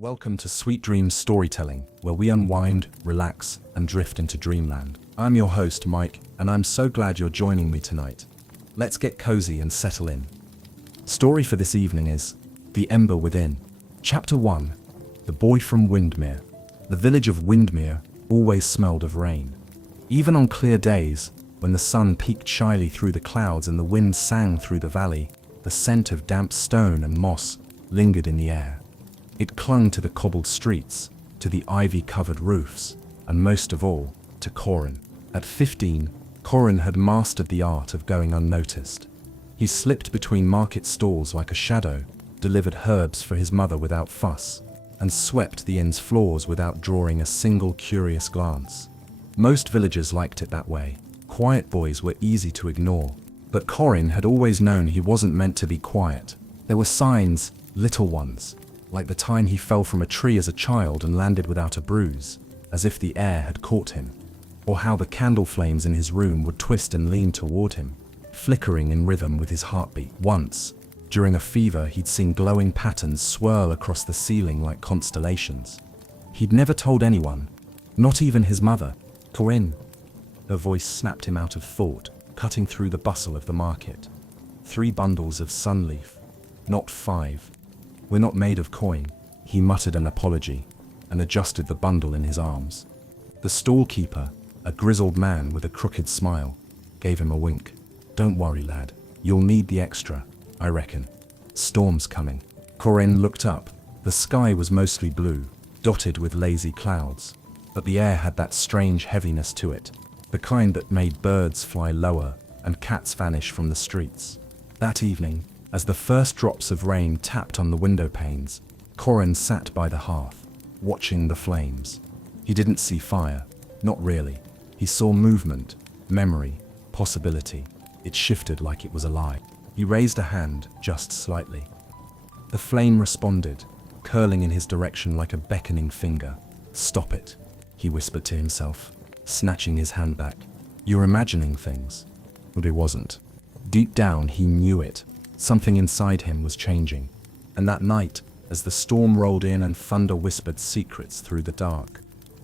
Welcome to Sweet Dreams Storytelling, where we unwind, relax, and drift into dreamland. I'm your host, Mike, and I'm so glad you're joining me tonight. Let's get cozy and settle in. Story for this evening is The Ember Within. Chapter 1. The Boy from Windmere. The village of Windmere always smelled of rain. Even on clear days, when the sun peeked shyly through the clouds and the wind sang through the valley, the scent of damp stone and moss lingered in the air. It clung to the cobbled streets, to the ivy-covered roofs, and most of all, to Corin. At 15, Corin had mastered the art of going unnoticed. He slipped between market stalls like a shadow, delivered herbs for his mother without fuss, and swept the inn's floors without drawing a single curious glance. Most villagers liked it that way. Quiet boys were easy to ignore, but Corin had always known he wasn't meant to be quiet. There were signs, little ones, like the time he fell from a tree as a child and landed without a bruise, as if the air had caught him, or how the candle flames in his room would twist and lean toward him, flickering in rhythm with his heartbeat. Once, during a fever, he'd seen glowing patterns swirl across the ceiling like constellations. He'd never told anyone, not even his mother. Corinne. Her voice snapped him out of thought, cutting through the bustle of the market. 3 bundles of sunleaf, not 5. We're not made of coin. He muttered an apology and adjusted the bundle in his arms. The stall-keeper, a grizzled man with a crooked smile, gave him a wink. Don't worry, lad. You'll need the extra, I reckon. Storm's coming. Corinne looked up. The sky was mostly blue, dotted with lazy clouds, but the air had that strange heaviness to it, the kind that made birds fly lower and cats vanish from the streets. That evening, as the first drops of rain tapped on the window panes, Corin sat by the hearth, watching the flames. He didn't see fire, not really. He saw movement, memory, possibility. It shifted like it was alive. He raised a hand, just slightly. The flame responded, curling in his direction like a beckoning finger. Stop it, he whispered to himself, snatching his hand back. You're imagining things. But it wasn't. Deep down, he knew it. Something inside him was changing. And that night, as the storm rolled in and thunder whispered secrets through the dark,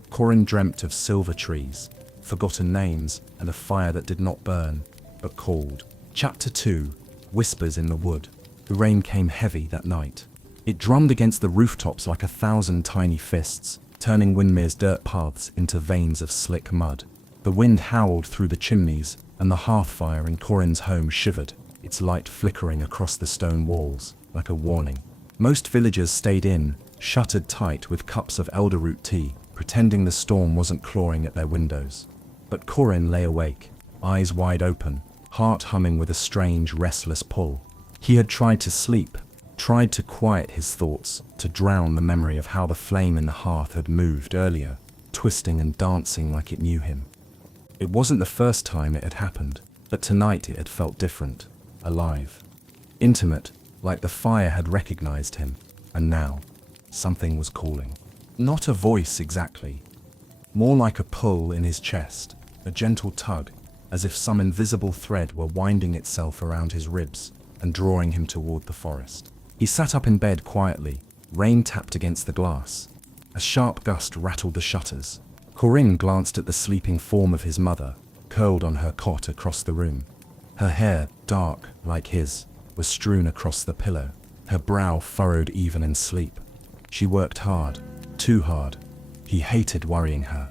Corin dreamt of silver trees, forgotten names, and a fire that did not burn, but called. Chapter 2. Whispers in the Wood. The rain came heavy that night. It drummed against the rooftops like 1,000 tiny fists, turning Windmere's dirt paths into veins of slick mud. The wind howled through the chimneys, and the hearth fire in Corin's home shivered, its light flickering across the stone walls like a warning. Most villagers stayed in, shuttered tight with cups of elderroot tea, pretending the storm wasn't clawing at their windows. But Corin lay awake, eyes wide open, heart humming with a strange, restless pull. He had tried to sleep, tried to quiet his thoughts, to drown the memory of how the flame in the hearth had moved earlier, twisting and dancing like it knew him. It wasn't the first time it had happened, but tonight it had felt different. Alive, intimate, like the fire had recognized him, and now, something was calling. Not a voice exactly, more like a pull in his chest, a gentle tug, as if some invisible thread were winding itself around his ribs and drawing him toward the forest. He sat up in bed quietly, rain tapped against the glass. A sharp gust rattled the shutters. Corin glanced at the sleeping form of his mother, curled on her cot across the room. Her hair, dark like his, was strewn across the pillow, her brow furrowed even in sleep. She worked hard, too hard. He hated worrying her,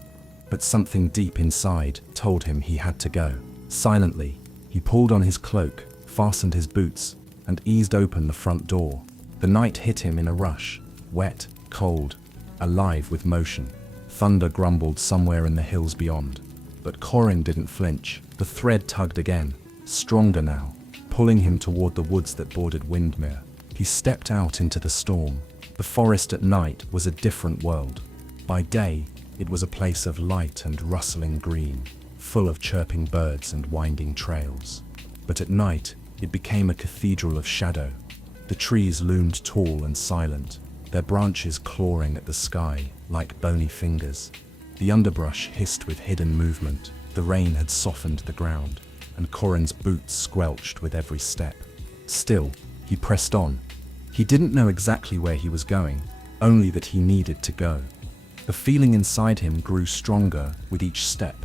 but something deep inside told him he had to go. Silently, he pulled on his cloak, fastened his boots, and eased open the front door. The night hit him in a rush, wet, cold, alive with motion. Thunder grumbled somewhere in the hills beyond, but Corin didn't flinch. The thread tugged again, stronger now, pulling him toward the woods that bordered Windmere. He stepped out into the storm. The forest at night was a different world. By day, it was a place of light and rustling green, full of chirping birds and winding trails. But at night, it became a cathedral of shadow. The trees loomed tall and silent, their branches clawing at the sky like bony fingers. The underbrush hissed with hidden movement. The rain had softened the ground, and Corin's boots squelched with every step. Still, he pressed on. He didn't know exactly where he was going, only that he needed to go. The feeling inside him grew stronger with each step.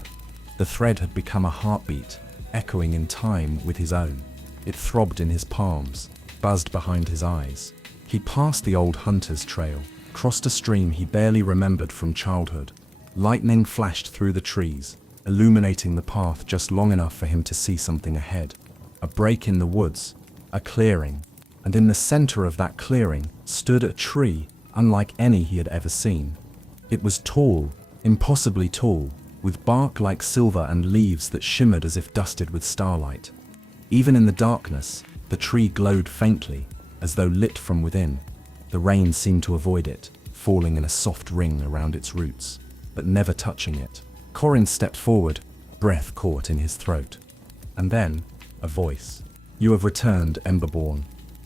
The thread had become a heartbeat, echoing in time with his own. It throbbed in his palms, buzzed behind his eyes. He passed the old hunter's trail, crossed a stream he barely remembered from childhood. Lightning flashed through the trees, illuminating the path just long enough for him to see something ahead. A break in the woods, a clearing, and in the center of that clearing stood a tree unlike any he had ever seen. It was tall, impossibly tall, with bark like silver and leaves that shimmered as if dusted with starlight. Even in the darkness, the tree glowed faintly, as though lit from within. The rain seemed to avoid it, falling in a soft ring around its roots, but never touching it. Corin stepped forward, breath caught in his throat. And then, a voice. "You have returned, Emberborn."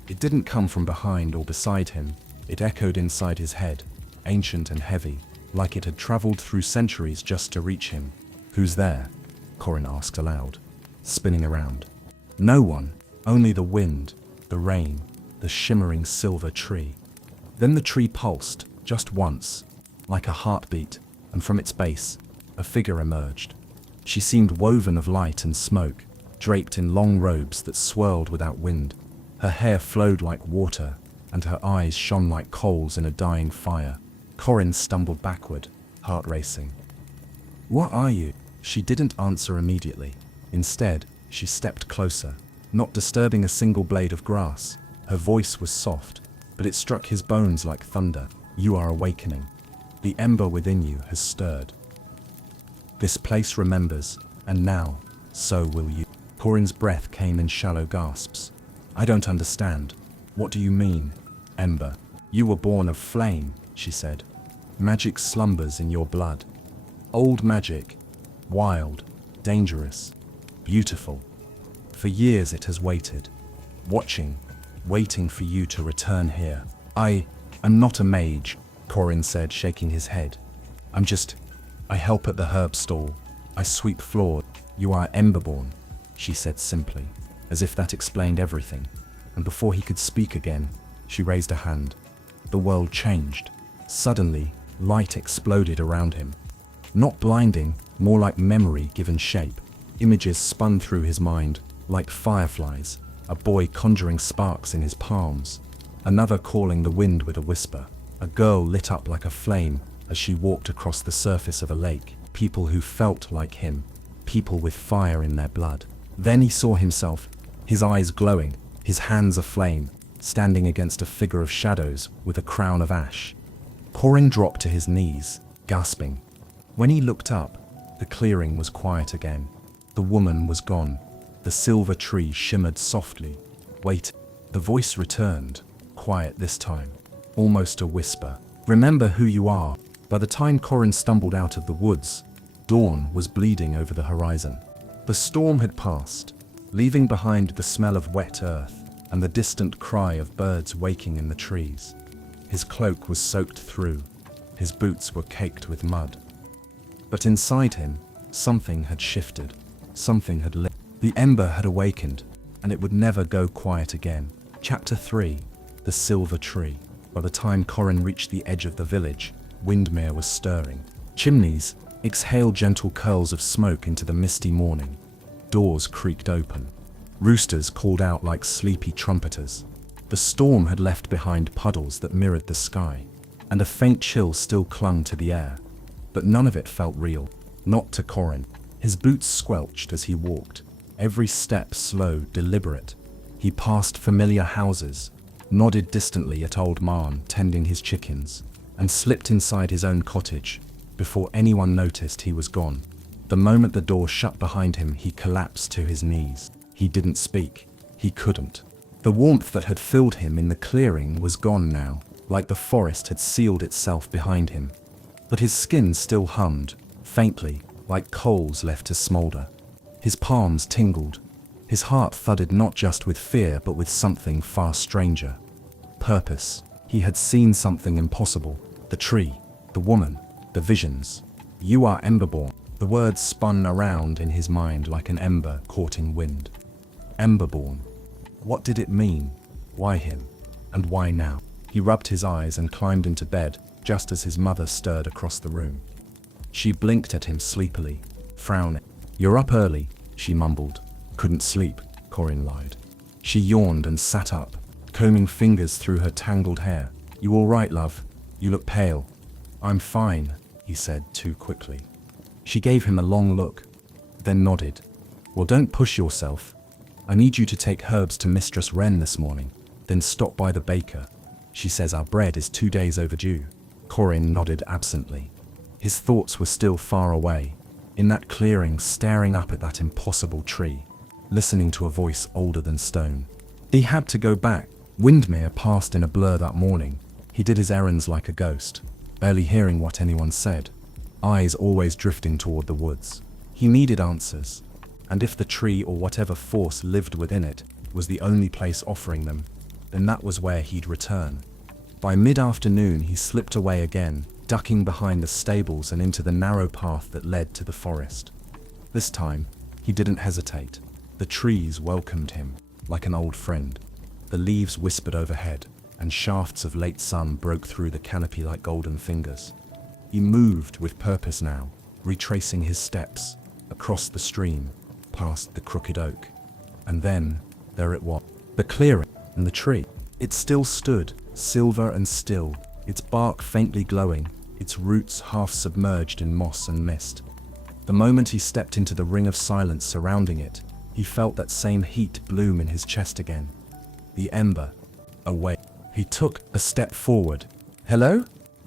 It didn't come from behind or beside him. It echoed inside his head, ancient and heavy, like it had traveled through centuries just to reach him. "Who's there?" Corin asked aloud, spinning around. No one, only the wind, the rain, the shimmering silver tree. Then the tree pulsed, just once, like a heartbeat, and from its base, a figure emerged. She seemed woven of light and smoke, draped in long robes that swirled without wind. Her hair flowed like water, and her eyes shone like coals in a dying fire. Corin stumbled backward, heart racing. "What are you?" She didn't answer immediately. Instead, she stepped closer, not disturbing a single blade of grass. Her voice was soft, but it struck his bones like thunder. "You are awakening. The ember within you has stirred. This place remembers, and now, so will you." Corin's breath came in shallow gasps. "I don't understand. What do you mean, Ember?" "You were born of flame," she said. "Magic slumbers in your blood. Old magic, wild, dangerous, beautiful. For years it has waited, waiting for you to return here." I am not a mage," Corin said, shaking his head. I help at the herb stall. I sweep floors." "You are Emberborn," she said simply, as if that explained everything. And before he could speak again, she raised a hand. The world changed. Suddenly, light exploded around him. Not blinding, more like memory given shape. Images spun through his mind, like fireflies, a boy conjuring sparks in his palms, another calling the wind with a whisper, a girl lit up like a flame as she walked across the surface of a lake, people who felt like him, people with fire in their blood. Then he saw himself, his eyes glowing, his hands aflame, standing against a figure of shadows with a crown of ash. Corin dropped to his knees, gasping. When he looked up, the clearing was quiet again. The woman was gone. The silver tree shimmered softly. "Wait." The voice returned, quiet this time, almost a whisper. "Remember who you are." By the time Corin stumbled out of the woods, dawn was bleeding over the horizon. The storm had passed, leaving behind the smell of wet earth and the distant cry of birds waking in the trees. His cloak was soaked through. His boots were caked with mud. But inside him, something had shifted. Something had lit. The ember had awakened, and it would never go quiet again. Chapter 3. The Silver Tree. By the time Corin reached the edge of the village, Windmere was stirring. Chimneys exhaled gentle curls of smoke into the misty morning. Doors creaked open. Roosters called out like sleepy trumpeters. The storm had left behind puddles that mirrored the sky, and a faint chill still clung to the air. But none of it felt real. Not to Corin. His boots squelched as he walked, every step slow, deliberate. He passed familiar houses, nodded distantly at old Man tending his chickens, and slipped inside his own cottage before anyone noticed he was gone. The moment the door shut behind him, he collapsed to his knees. He didn't speak. He couldn't. The warmth that had filled him in the clearing was gone now, like the forest had sealed itself behind him. But his skin still hummed, faintly, like coals left to smolder. His palms tingled. His heart thudded not just with fear, but with something far stranger. Purpose. He had seen something impossible. The tree, the woman, the visions. "You are Emberborn." The words spun around in his mind like an ember caught in wind. Emberborn. What did it mean? Why him? And why now? He rubbed his eyes and climbed into bed just as his mother stirred across the room. She blinked at him sleepily, frowning. "You're up early," she mumbled. "Couldn't sleep," Corin lied. She yawned and sat up, combing fingers through her tangled hair. "You all right, love? You look pale." "I'm fine," he said too quickly. She gave him a long look, then nodded. "Well, don't push yourself. I need you to take herbs to Mistress Wren this morning, then stop by the baker. She says our bread is 2 days overdue." Corin nodded absently. His thoughts were still far away, in that clearing, staring up at that impossible tree, listening to a voice older than stone. He had to go back. Windmere passed in a blur that morning. He did his errands like a ghost, barely hearing what anyone said, eyes always drifting toward the woods. He needed answers, and if the tree or whatever force lived within it was the only place offering them, then that was where he'd return. By mid-afternoon he slipped away again, ducking behind the stables and into the narrow path that led to the forest. This time, he didn't hesitate. The trees welcomed him, like an old friend. The leaves whispered overhead, and shafts of late sun broke through the canopy like golden fingers. He moved with purpose now, retracing his steps, across the stream, past the crooked oak. And then, there it was, the clearing and the tree. It still stood, silver and still, its bark faintly glowing, its roots half submerged in moss and mist. The moment he stepped into the ring of silence surrounding it, he felt that same heat bloom in his chest again. The ember. Away. He took a step forward. "Hello?"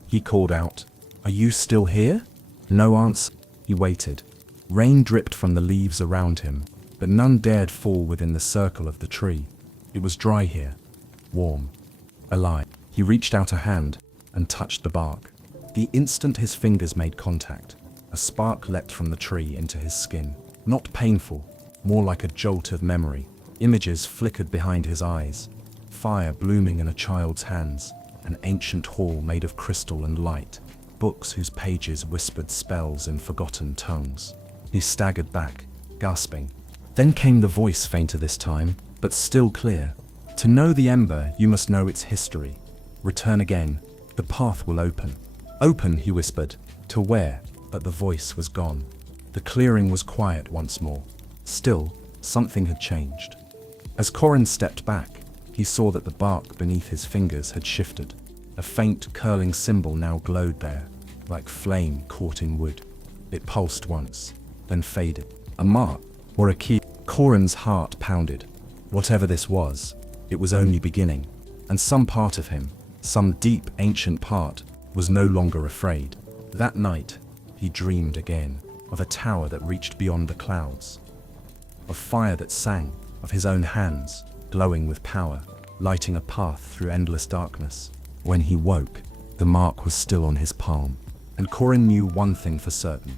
he called out. "Are you still here?" No answer. He waited. Rain dripped from the leaves around him, but none dared fall within the circle of the tree. It was dry here, warm, alive. He reached out a hand and touched the bark. The instant his fingers made contact, a spark leapt from the tree into his skin. Not painful, more like a jolt of memory. Images flickered behind his eyes. Fire blooming in a child's hands, an ancient hall made of crystal and light, books whose pages whispered spells in forgotten tongues. He staggered back, gasping. Then came the voice, fainter this time, but still clear. "To know the ember, you must know its history. Return again, the path will open." "Open," he whispered. "To where?" But the voice was gone. The clearing was quiet once more. Still, something had changed. As Corin stepped back, he saw that the bark beneath his fingers had shifted. A faint, curling symbol now glowed there, like flame caught in wood. It pulsed once, then faded. A mark, or a key. Corin's heart pounded. Whatever this was, it was only beginning, and some part of him, some deep, ancient part, was no longer afraid. That night, he dreamed again, of a tower that reached beyond the clouds, of fire that sang, of his own hands, glowing with power, lighting a path through endless darkness. When he woke, the mark was still on his palm, and Corin knew one thing for certain.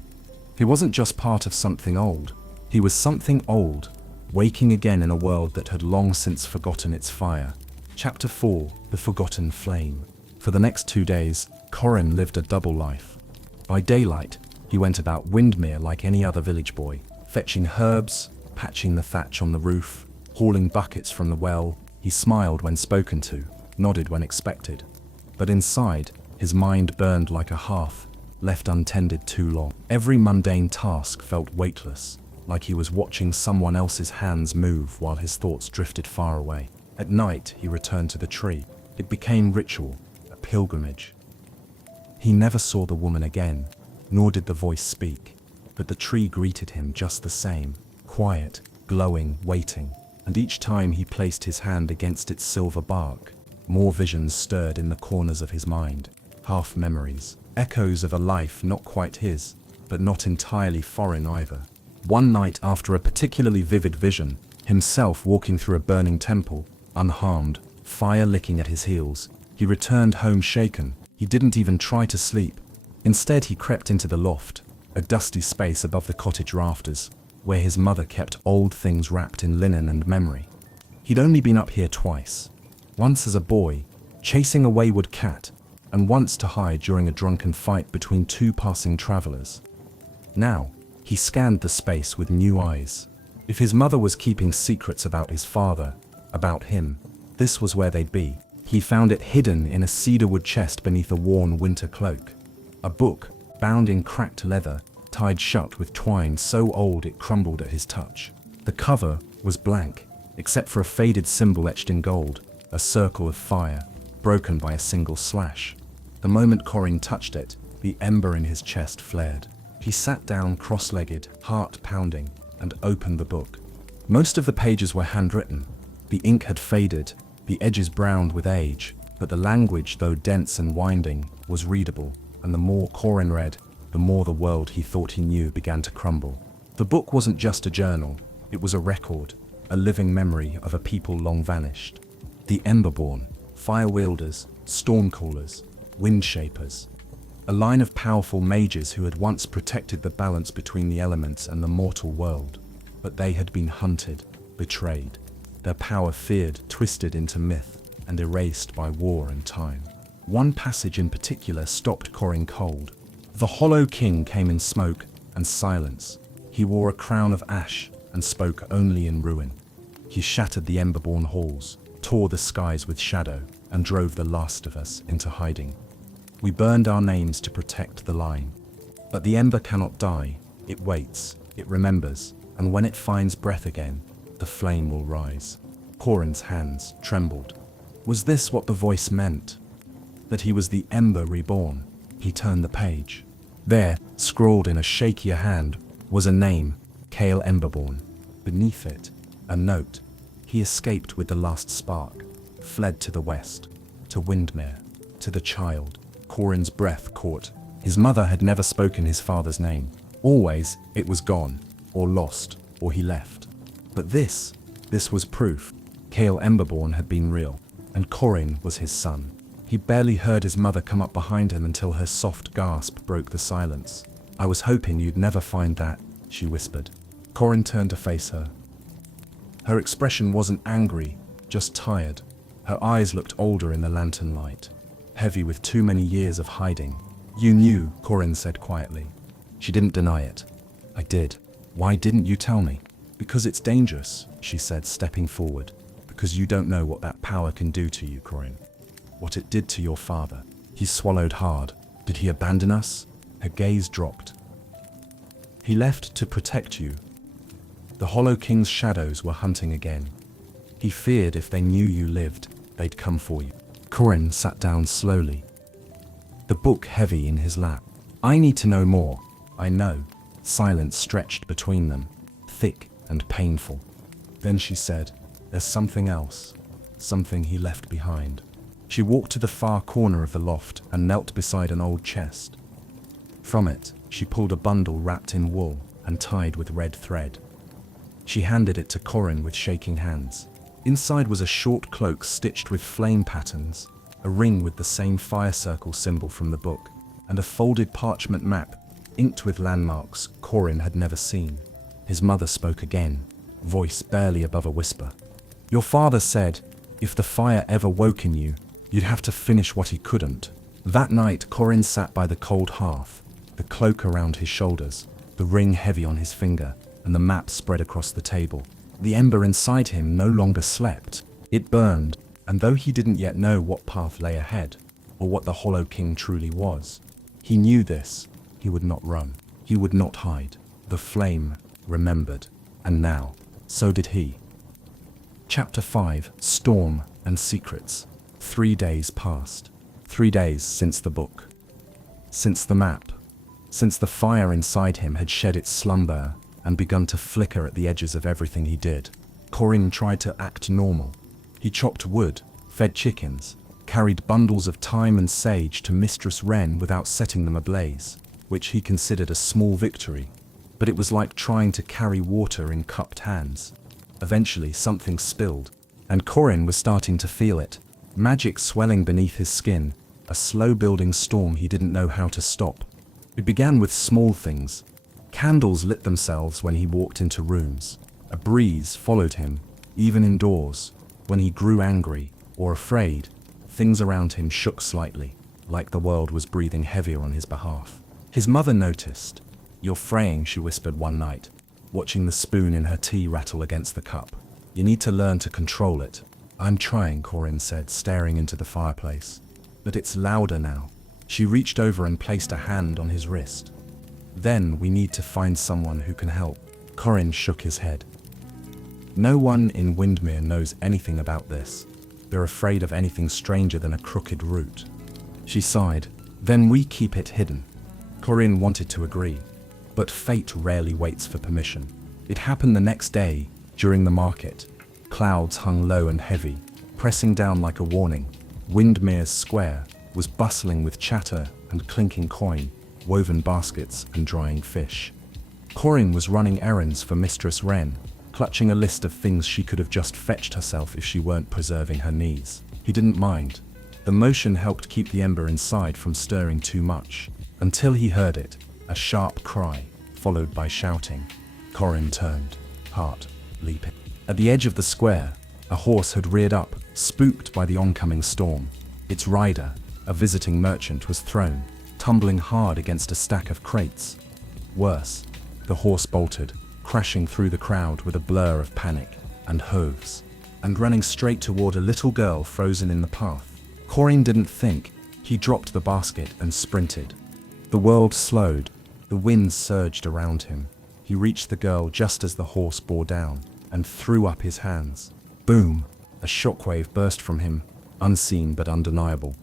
He wasn't just part of something old, he was something old, waking again in a world that had long since forgotten its fire. Chapter 4, The Forgotten Flame. For the next 2 days, Corin lived a double life. By daylight, he went about Windmere like any other village boy, fetching herbs, patching the thatch on the roof, hauling buckets from the well. He smiled when spoken to, nodded when expected. But inside, his mind burned like a hearth, left untended too long. Every mundane task felt weightless, like he was watching someone else's hands move while his thoughts drifted far away. At night, he returned to the tree. It became ritual, a pilgrimage. He never saw the woman again, nor did the voice speak, but the tree greeted him just the same, quiet, glowing, waiting, and each time he placed his hand against its silver bark, more visions stirred in the corners of his mind, half memories, echoes of a life not quite his, but not entirely foreign either. One night, after a particularly vivid vision, himself walking through a burning temple, unharmed, fire licking at his heels, he returned home shaken. He didn't even try to sleep. Instead, he crept into the loft, a dusty space above the cottage rafters, where his mother kept old things wrapped in linen and memory. He'd only been up here twice. Once as a boy, chasing a wayward cat, and once to hide during a drunken fight between 2 passing travelers. Now, he scanned the space with new eyes. If his mother was keeping secrets about his father, about him, this was where they'd be. He found it hidden in a cedarwood chest beneath a worn winter cloak. A book, bound in cracked leather, tied shut with twine so old it crumbled at his touch. The cover was blank, except for a faded symbol etched in gold, a circle of fire, broken by a single slash. The moment Corin touched it, the ember in his chest flared. He sat down cross-legged, heart pounding, and opened the book. Most of the pages were handwritten. The ink had faded, the edges browned with age, but the language, though dense and winding, was readable, and the more Corin read, the more the world he thought he knew began to crumble. The book wasn't just a journal, it was a record, a living memory of a people long vanished. The Emberborn, fire-wielders, storm-callers, wind-shapers. A line of powerful mages who had once protected the balance between the elements and the mortal world. But they had been hunted, betrayed. Their power feared, twisted into myth, and erased by war and time. One passage in particular stopped Corin cold. The Hollow King came in smoke and silence. He wore a crown of ash and spoke only in ruin. He shattered the Emberborn halls, tore the skies with shadow, and drove the last of us into hiding. We burned our names to protect the line. But the ember cannot die. It waits, it remembers, and when it finds breath again, the flame will rise. Corin's hands trembled. Was this what the voice meant? That he was the ember reborn? He turned the page. There, scrawled in a shakier hand, was a name, Cale Emberborn. Beneath it, a note. He escaped with the last spark, fled to the west, to Windmere, to the child. Corin's breath caught. His mother had never spoken his father's name. Always, it was gone, or lost, or he left. But this was proof. Cale Emberborn had been real, and Corin was his son. He barely heard his mother come up behind him until her soft gasp broke the silence. "I was hoping you'd never find that," she whispered. Corin turned to face her. Her expression wasn't angry, just tired. Her eyes looked older in the lantern light, heavy with too many years of hiding. "You knew," Corin said quietly. She didn't deny it. "I did. Why didn't you tell me?" "Because it's dangerous," she said, stepping forward. "Because you don't know what that power can do to you, Corin. What it did to your father." He swallowed hard. "Did he abandon us?" Her gaze dropped. "He left to protect you. The Hollow King's shadows were hunting again. He feared if they knew you lived, they'd come for you." Corin sat down slowly, the book heavy in his lap. "I need to know more." "I know." Silence stretched between them, thick and painful. Then she said, "There's something else, something he left behind." She walked to the far corner of the loft and knelt beside an old chest. From it, she pulled a bundle wrapped in wool and tied with red thread. She handed it to Corin with shaking hands. Inside was a short cloak stitched with flame patterns, a ring with the same fire circle symbol from the book, and a folded parchment map, inked with landmarks Corin had never seen. His mother spoke again, voice barely above a whisper. "Your father said, if the fire ever woke in you, you'd have to finish what he couldn't." That night, Corin sat by the cold hearth, the cloak around his shoulders, the ring heavy on his finger, and the map spread across the table. The ember inside him no longer slept. It burned, and though he didn't yet know what path lay ahead, or what the Hollow King truly was, he knew this. He would not run. He would not hide. The flame remembered, and now, so did he. Chapter 5: Storm and Secrets. 3 days passed. 3 days since the book. Since the map. Since the fire inside him had shed its slumber and begun to flicker at the edges of everything he did. Corin tried to act normal. He chopped wood, fed chickens, carried bundles of thyme and sage to Mistress Wren without setting them ablaze, which he considered a small victory. But it was like trying to carry water in cupped hands. Eventually something spilled, and Corin was starting to feel it. Magic swelling beneath his skin, a slow-building storm he didn't know how to stop. It began with small things. Candles lit themselves when he walked into rooms. A breeze followed him, even indoors. When he grew angry or afraid, things around him shook slightly, like the world was breathing heavier on his behalf. His mother noticed. "You're fraying," she whispered one night, watching the spoon in her tea rattle against the cup. "You need to learn to control it." I'm trying, Corin said, staring into the fireplace. But it's louder now. She reached over and placed a hand on his wrist. Then we need to find someone who can help. Corin shook his head. No one in Windmere knows anything about this. They're afraid of anything stranger than a crooked route. She sighed. Then we keep it hidden. Corin wanted to agree, but fate rarely waits for permission. It happened the next day, during the market. Clouds hung low and heavy, pressing down like a warning. Windmere's square was bustling with chatter and clinking coin, woven baskets and drying fish. Corin was running errands for Mistress Wren, clutching a list of things she could have just fetched herself if she weren't preserving her knees. He didn't mind. The motion helped keep the ember inside from stirring too much, until he heard it, a sharp cry, followed by shouting. Corin turned, heart leaping. At the edge of the square, a horse had reared up, spooked by the oncoming storm. Its rider, a visiting merchant, was thrown, tumbling hard against a stack of crates. Worse, the horse bolted, crashing through the crowd with a blur of panic and hooves, and running straight toward a little girl frozen in the path. Corin didn't think. He dropped the basket and sprinted. The world slowed. The wind surged around him. He reached the girl just as the horse bore down and threw up his hands. Boom! A shockwave burst from him, unseen but undeniable.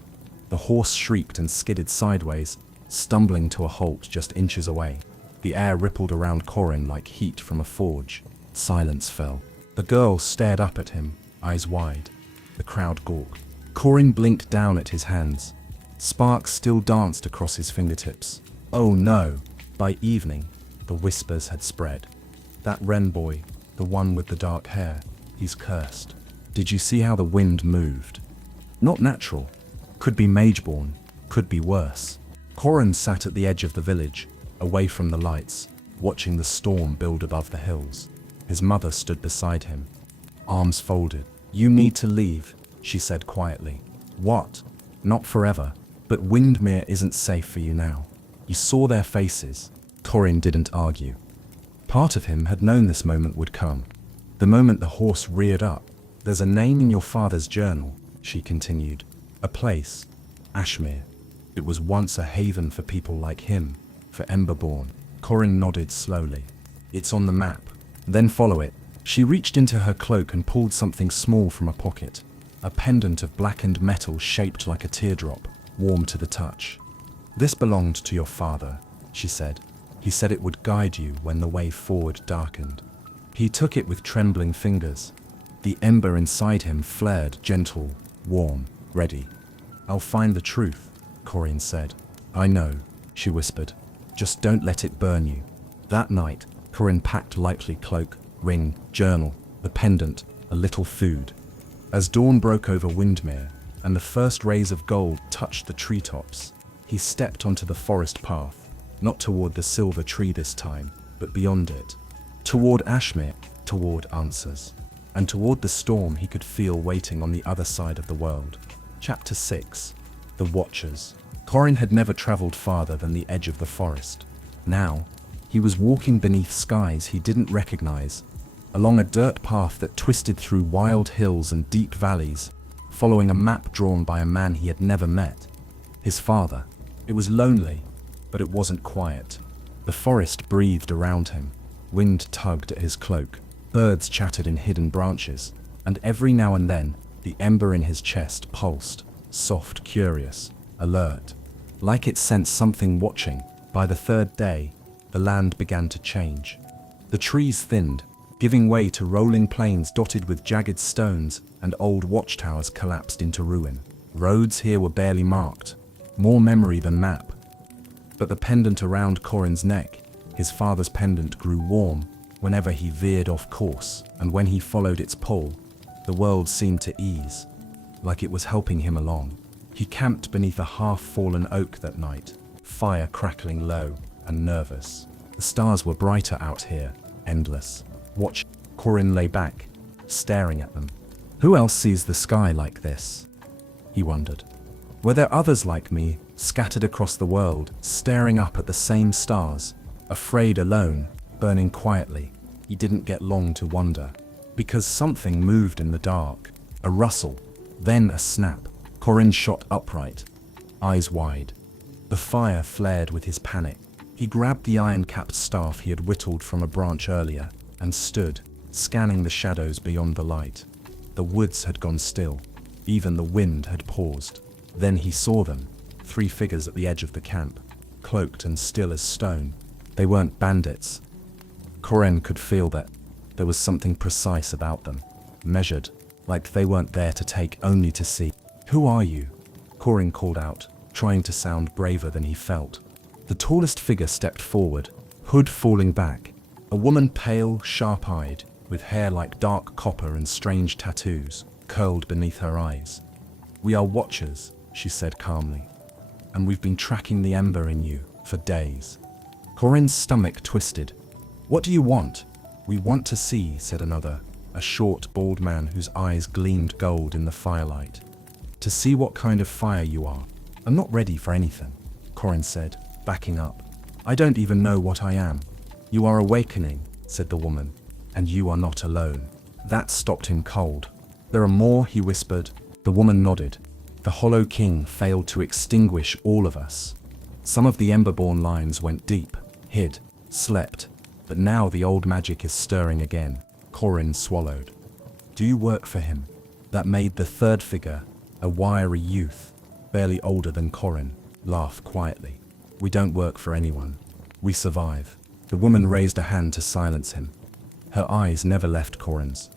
The horse shrieked and skidded sideways, stumbling to a halt just inches away. The air rippled around Corin like heat from a forge. Silence fell. The girl stared up at him, eyes wide. The crowd gawked. Corin blinked down at his hands. Sparks still danced across his fingertips. Oh no! By evening, the whispers had spread. That Wren boy, the one with the dark hair, he's cursed. Did you see how the wind moved? Not natural. Could be Mageborn. Could be worse. Corin sat at the edge of the village, away from the lights, watching the storm build above the hills. His mother stood beside him, arms folded. You need to leave, she said quietly. What? Not forever, but Windmere isn't safe for you now. You saw their faces. Corin didn't argue. Part of him had known this moment would come. The moment the horse reared up. There's a name in your father's journal, she continued. A place. Ashmere. It was once a haven for people like him, for Emberborn. Corin nodded slowly. It's on the map. Then follow it. She reached into her cloak and pulled something small from a pocket. A pendant of blackened metal shaped like a teardrop, warm to the touch. This belonged to your father, she said. He said it would guide you when the way forward darkened. He took it with trembling fingers. The ember inside him flared, gentle, warm, ready. I'll find the truth, Corin said. I know, she whispered. Just don't let it burn you. That night, Corin packed lightly cloak, ring, journal, the pendant, a little food. As dawn broke over Windmere, and the first rays of gold touched the treetops, he stepped onto the forest path, not toward the silver tree this time, but beyond it. Toward Ashmere, toward answers, and toward the storm he could feel waiting on the other side of the world. Chapter 6. The Watchers. Corin had never traveled farther than the edge of the forest. Now, he was walking beneath skies he didn't recognize, along a dirt path that twisted through wild hills and deep valleys, following a map drawn by a man he had never met. His father. It was lonely, but it wasn't quiet. The forest breathed around him. Wind tugged at his cloak. Birds chattered in hidden branches, and every now and then, the ember in his chest pulsed, soft, curious, alert. Like it sensed something watching. By the third day, the land began to change. The trees thinned, giving way to rolling plains dotted with jagged stones, and old watchtowers collapsed into ruin. Roads here were barely marked, more memory than map. But the pendant around Corin's neck, his father's pendant, grew warm whenever he veered off course, and when he followed its pull, the world seemed to ease, like it was helping him along. He camped beneath a half-fallen oak that night, fire crackling low and nervous. The stars were brighter out here, endless. Watch. Corin lay back, staring at them. Who else sees the sky like this? He wondered. Were there others like me, scattered across the world, staring up at the same stars, afraid, alone, burning quietly? He didn't get long to wonder, because something moved in the dark. A rustle, then a snap. Corin shot upright, eyes wide. The fire flared with his panic. He grabbed the iron-capped staff he had whittled from a branch earlier and stood, scanning the shadows beyond the light. The woods had gone still. Even the wind had paused. Then he saw them, 3 figures at the edge of the camp, cloaked and still as stone. They weren't bandits. Corin could feel that. There was something precise about them, measured, like they weren't there to take, only to see. "Who are you?" Corin called out, trying to sound braver than he felt. The tallest figure stepped forward, hood falling back. A woman, pale, sharp-eyed, with hair like dark copper and strange tattoos, curled beneath her eyes. "We are watchers," she said calmly, "and we've been tracking the ember in you for days." Corin's stomach twisted. "What do you want?" "We want to see," said another, a short, bald man whose eyes gleamed gold in the firelight. "To see what kind of fire you are." "I'm not ready for anything," Corin said, backing up. "I don't even know what I am." "You are awakening," said the woman, "and you are not alone." That stopped him cold. "There are more," he whispered. The woman nodded. "The Hollow King failed to extinguish all of us. Some of the Emberborn lines went deep, hid, slept, but now the old magic is stirring again." Corin swallowed. "Do you work for him?" That made the third figure, a wiry youth, barely older than Corin, laugh quietly. "We don't work for anyone. We survive." The woman raised a hand to silence him. Her eyes never left Corin's.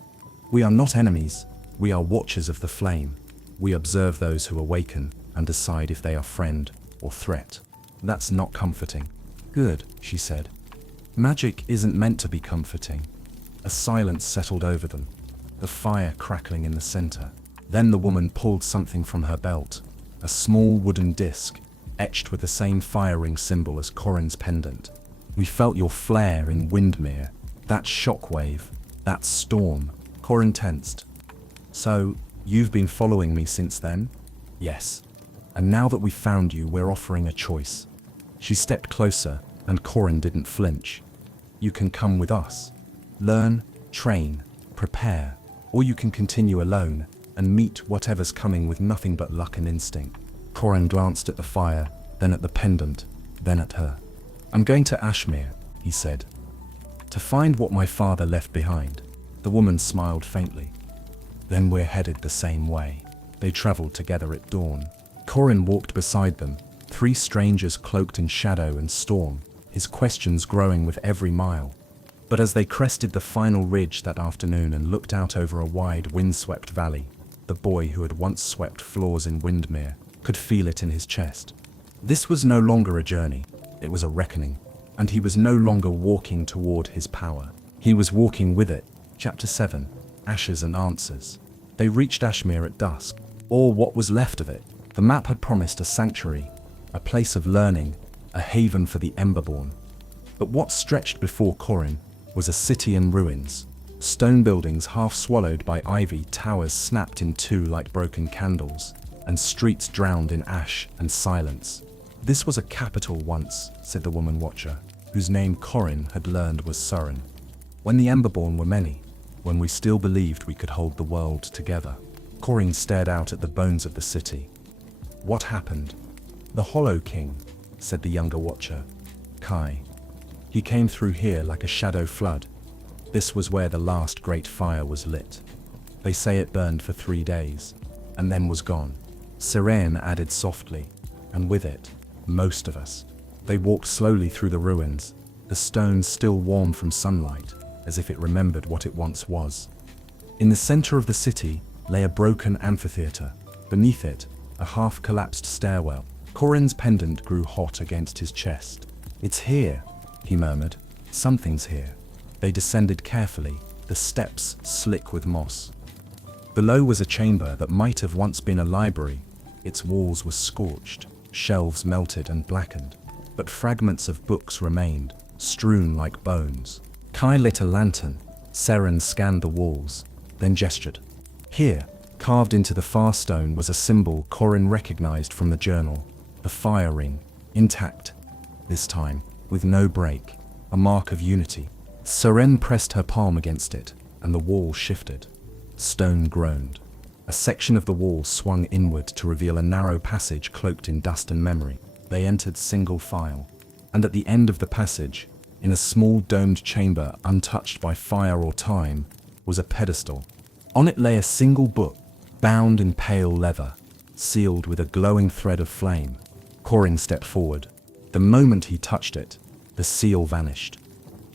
"We are not enemies. We are watchers of the flame. We observe those who awaken and decide if they are friend or threat." "That's not comforting." "Good," she said. "Magic isn't meant to be comforting." A silence settled over them, the fire crackling in the center. Then the woman pulled something from her belt, a small wooden disc, etched with the same fire ring symbol as Corin's pendant. "We felt your flare in Windmere. That shockwave, that storm." Corin tensed. "So, you've been following me since then?" "Yes. And now that we've found you, we're offering a choice." She stepped closer, and Corin didn't flinch. "You can come with us. Learn, train, prepare, or you can continue alone and meet whatever's coming with nothing but luck and instinct." Corin glanced at the fire, then at the pendant, then at her. "I'm going to Ashmere," he said, "to find what my father left behind." The woman smiled faintly. "Then we're headed the same way." They traveled together at dawn. Corin walked beside them, 3 strangers cloaked in shadow and storm, his questions growing with every mile. But as they crested the final ridge that afternoon and looked out over a wide, windswept valley, the boy who had once swept floors in Windmere could feel it in his chest. This was no longer a journey, it was a reckoning, and he was no longer walking toward his power. He was walking with it. Chapter 7, Ashes and Answers. They reached Ashmere at dusk, or what was left of it. The map had promised a sanctuary, a place of learning, a haven for the Emberborn. But what stretched before Corin was a city in ruins. Stone buildings half swallowed by ivy, towers snapped in two like broken candles, and streets drowned in ash and silence. "This was a capital once," said the woman watcher, whose name Corin had learned was Serene. "When the Emberborn were many, when we still believed we could hold the world together." Corin stared out at the bones of the city. "What happened?" "The Hollow King," said the younger watcher, Kai. "He came through here like a shadow flood. This was where the last great fire was lit. They say it burned for 3 days, and then was gone." Serene added softly, "And with it, most of us." They walked slowly through the ruins, the stones still warm from sunlight, as if it remembered what it once was. In the center of the city lay a broken amphitheater. Beneath it, a half-collapsed stairwell. Corin's pendant grew hot against his chest. "It's here," he murmured. "Something's here." They descended carefully, the steps slick with moss. Below was a chamber that might have once been a library. Its walls were scorched, shelves melted and blackened, but fragments of books remained, strewn like bones. Kai lit a lantern. Serene scanned the walls, then gestured. Here, carved into the far stone, was a symbol Corin recognized from the journal, the fire ring, intact, this time, with no break, a mark of unity. Serene pressed her palm against it, and the wall shifted. Stone groaned. A section of the wall swung inward to reveal a narrow passage cloaked in dust and memory. They entered single file. And at the end of the passage, in a small domed chamber untouched by fire or time, was a pedestal. On it lay a single book, bound in pale leather, sealed with a glowing thread of flame. Corin stepped forward. The moment he touched it, the seal vanished.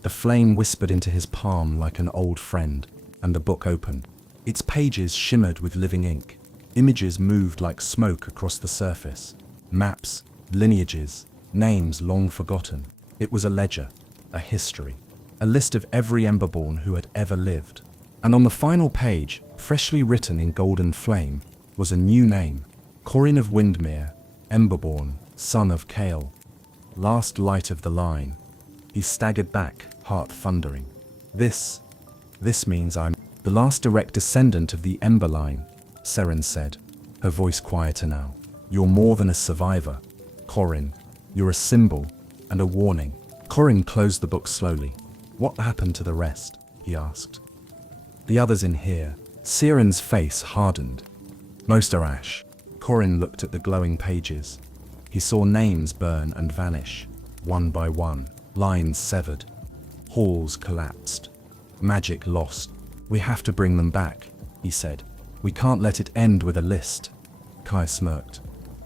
The flame whispered into his palm like an old friend, and the book opened. Its pages shimmered with living ink. Images moved like smoke across the surface. Maps, lineages, names long forgotten. It was a ledger, a history, a list of every Emberborn who had ever lived. And on the final page, freshly written in golden flame, was a new name: Corin of Windmere, Emberborn, son of Kale. Last light of the line. He staggered back, heart thundering. This means I'm the last direct descendant of the Ember line, Serene said, her voice quieter now. You're more than a survivor, Corin. You're a symbol and a warning. Corin closed the book slowly. What happened to the rest? He asked. The others in here. Serene's face hardened. Most are ash. Corin looked at the glowing pages. He saw names burn and vanish, one by one, lines severed. Halls collapsed. Magic lost. We have to bring them back, he said. We can't let it end with a list. Kai smirked.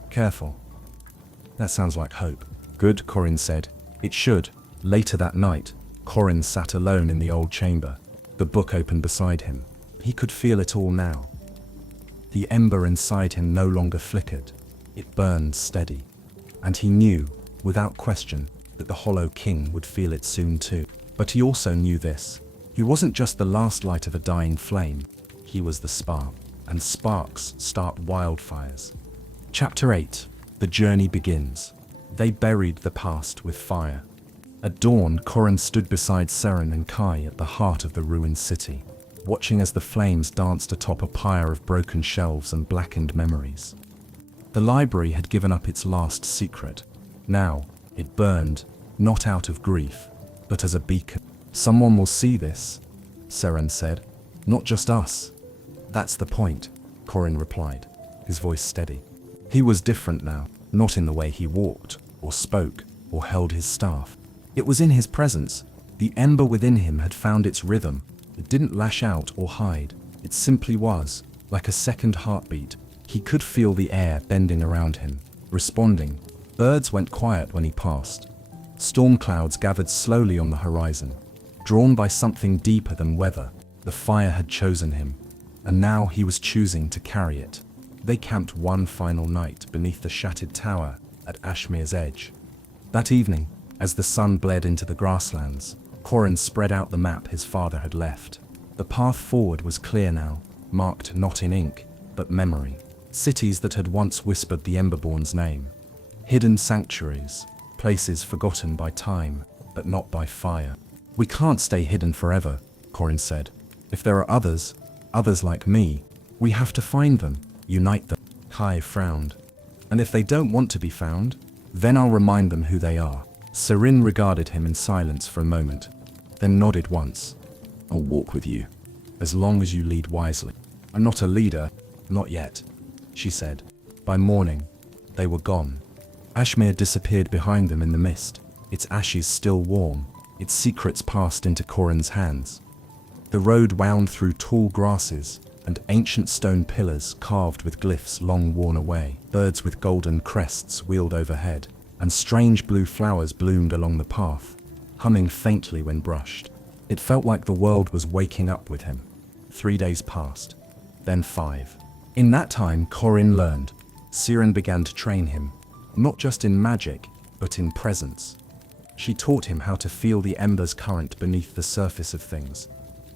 Careful. That sounds like hope. Good, Corin said. It should. Later that night, Corin sat alone in the old chamber. The book opened beside him. He could feel it all now. The ember inside him no longer flickered. It burned steady. And he knew, without question, that the Hollow King would feel it soon too. But he also knew this. He wasn't just the last light of a dying flame. He was the spark. And sparks start wildfires. Chapter 8. The journey begins. They buried the past with fire. At dawn, Corin stood beside Serene and Kai at the heart of the ruined city, watching as the flames danced atop a pyre of broken shelves and blackened memories. The library had given up its last secret. Now, it burned, not out of grief, but as a beacon. Someone will see this, Serene said. Not just us. That's the point, Corin replied, his voice steady. He was different now, not in the way he walked, or spoke, or held his staff. It was in his presence. The ember within him had found its rhythm. It didn't lash out or hide. It simply was, like a second heartbeat. He could feel the air bending around him, responding. Birds went quiet when he passed. Storm clouds gathered slowly on the horizon. Drawn by something deeper than weather, the fire had chosen him, and now he was choosing to carry it. They camped one final night beneath the shattered tower at Ashmere's edge. That evening, as the sun bled into the grasslands, Corin spread out the map his father had left. The path forward was clear now, marked not in ink, but memory. Cities that had once whispered the Emberborn's name. Hidden sanctuaries, places forgotten by time, but not by fire. We can't stay hidden forever, Corin said. If there are others like me, we have to find them, unite them. Kai frowned. And if they don't want to be found, then I'll remind them who they are. Serene regarded him in silence for a moment, then nodded once. I'll walk with you, as long as you lead wisely. I'm not a leader, not yet, she said. By morning, they were gone. Ashmere disappeared behind them in the mist, its ashes still warm, its secrets passed into Corin's hands. The road wound through tall grasses and ancient stone pillars carved with glyphs long worn away. Birds with golden crests wheeled overhead, and strange blue flowers bloomed along the path, humming faintly when brushed. It felt like the world was waking up with him. 3 days passed, then 5. In that time, Corin learned. Serene began to train him, not just in magic, but in presence. She taught him how to feel the ember's current beneath the surface of things,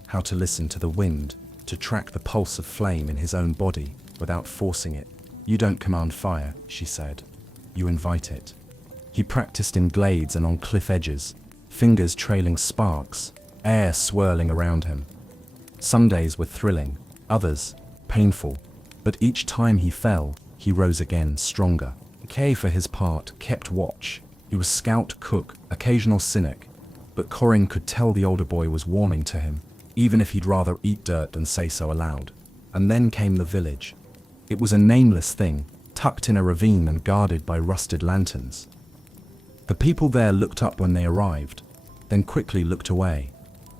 how to listen to the wind, to track the pulse of flame in his own body without forcing it. You don't command fire, she said. You invite it. He practiced in glades and on cliff edges, fingers trailing sparks, air swirling around him. Some days were thrilling, others painful, but each time he fell, he rose again stronger. Kay, for his part, kept watch. He was scout, cook, occasional cynic, but Corin could tell the older boy was warming to him, even if he'd rather eat dirt than say so aloud. And then came the village. It was a nameless thing, tucked in a ravine and guarded by rusted lanterns. The people there looked up when they arrived, then quickly looked away.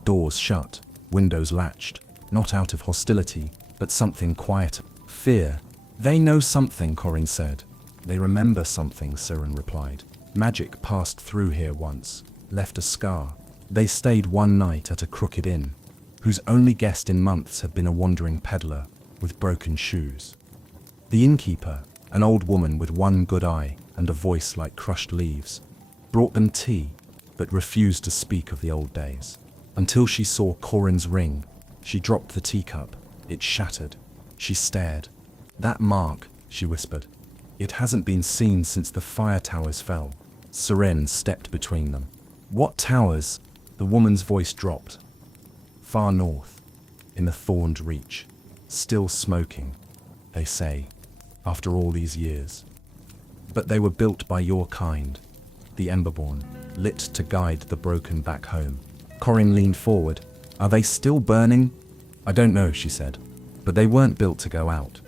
Doors shut, windows latched, not out of hostility, but something quieter. Fear. They know something, Corin said. They remember something, Serene replied. Magic passed through here once, left a scar. They stayed one night at a crooked inn, whose only guest in months had been a wandering peddler with broken shoes. The innkeeper, an old woman with one good eye and a voice like crushed leaves, brought them tea, but refused to speak of the old days. Until she saw Corin's ring, she dropped the teacup. It shattered. She stared. That mark, she whispered. It hasn't been seen since the fire towers fell. Serene stepped between them. What towers? The woman's voice dropped. Far north, in the thorned reach, still smoking, they say, after all these years. But they were built by your kind, the Emberborn, lit to guide the broken back home. Corin leaned forward. Are they still burning? I don't know, she said, but they weren't built to go out.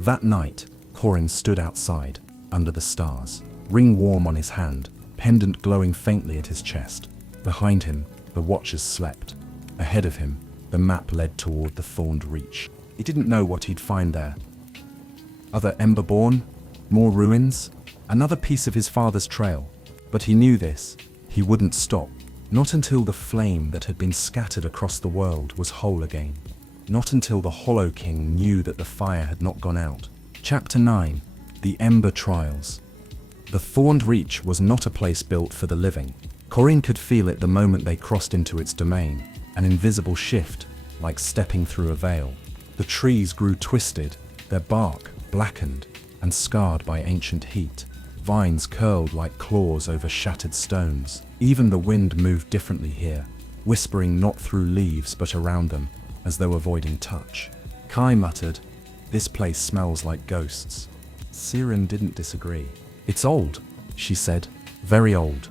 That night, Corin stood outside, under the stars, ring warm on his hand, pendant glowing faintly at his chest. Behind him, the watchers slept. Ahead of him, the map led toward the thorned reach. He didn't know what he'd find there. Other Emberborn? More ruins? Another piece of his father's trail. But he knew this. He wouldn't stop. Not until the flame that had been scattered across the world was whole again. Not until the Hollow King knew that the fire had not gone out. Chapter 9. The Ember Trials. The Thorned Reach was not a place built for the living. Corin could feel it the moment they crossed into its domain, an invisible shift, like stepping through a veil. The trees grew twisted, their bark blackened and scarred by ancient heat. Vines curled like claws over shattered stones. Even the wind moved differently here, whispering not through leaves but around them, as though avoiding touch. Kai muttered, "This place smells like ghosts." Serene didn't disagree. "It's old," she said, "very old.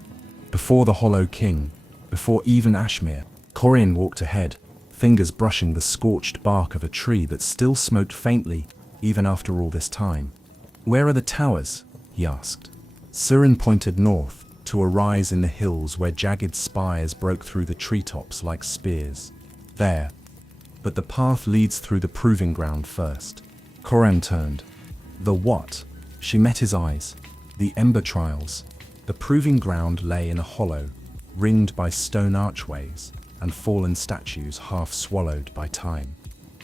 Before the Hollow King, before even Ashmere." Corin walked ahead, fingers brushing the scorched bark of a tree that still smoked faintly, even after all this time. "Where are the towers?" he asked. Serene pointed north, to a rise in the hills where jagged spires broke through the treetops like spears. "There. But the path leads through the proving ground first." Corin turned. "The what?" She met his eyes. "The Ember Trials." The proving ground lay in a hollow, ringed by stone archways and fallen statues half swallowed by time.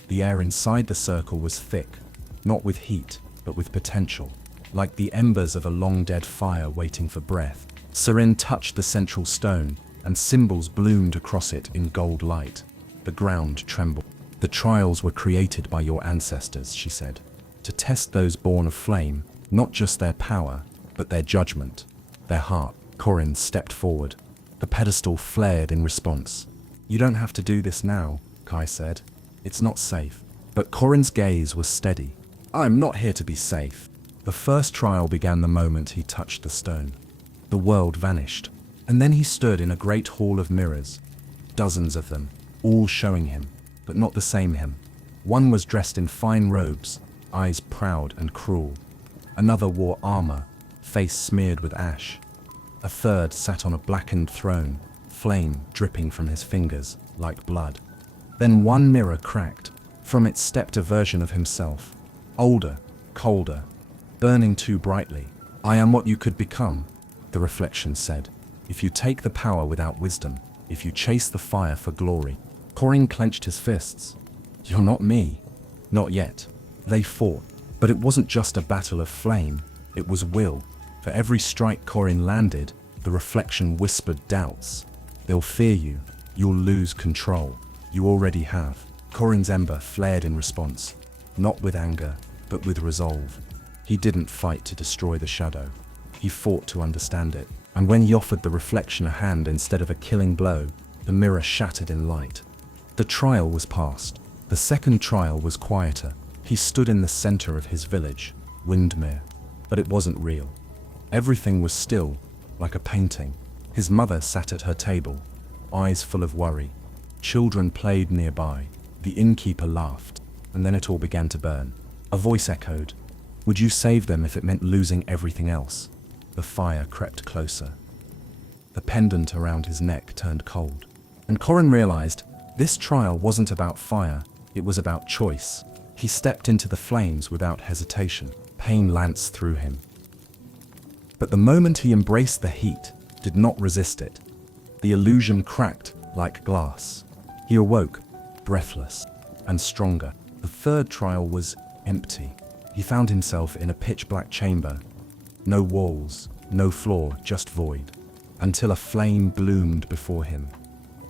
The air inside the circle was thick, not with heat, but with potential, like the embers of a long-dead fire waiting for breath. Serene touched the central stone, and symbols bloomed across it in gold light. The ground trembled. "The trials were created by your ancestors," she said, "to test those born of flame, not just their power, but their judgment, their heart." Corin stepped forward. The pedestal flared in response. "You don't have to do this now," Kai said. "It's not safe." But Corin's gaze was steady. "I'm not here to be safe." The first trial began the moment he touched the stone. The world vanished, and then he stood in a great hall of mirrors, dozens of them, all showing him, but not the same him. One was dressed in fine robes, eyes proud and cruel. Another wore armor, face smeared with ash. A third sat on a blackened throne, flame dripping from his fingers like blood. Then one mirror cracked. From it stepped a version of himself, older, colder, burning too brightly. "I am what you could become," the reflection said, "if you take the power without wisdom, if you chase the fire for glory." Corin clenched his fists. "You're not me." Not yet. They fought, but it wasn't just a battle of flame, it was will. For every strike Corin landed, the reflection whispered doubts. "They'll fear you. You'll lose control. You already have." Corin's ember flared in response, not with anger, but with resolve. He didn't fight to destroy the shadow. He fought to understand it. And when he offered the reflection a hand instead of a killing blow, the mirror shattered in light. The trial was past. The second trial was quieter. He stood in the center of his village, Windmere, but it wasn't real. Everything was still, like a painting. His mother sat at her table, eyes full of worry. Children played nearby. The innkeeper laughed. and then it all began to burn. A voice echoed, "Would you save them if it meant losing everything else?" The fire crept closer. The pendant around his neck turned cold. And Corin realized this trial wasn't about fire, it was about choice. He stepped into the flames without hesitation. Pain lanced through him. But the moment he embraced the heat, did not resist it. The illusion cracked like glass. He awoke, breathless and stronger. The third trial was empty. He found himself in a pitch-black chamber. No walls, no floor, just void. Until a flame bloomed before him.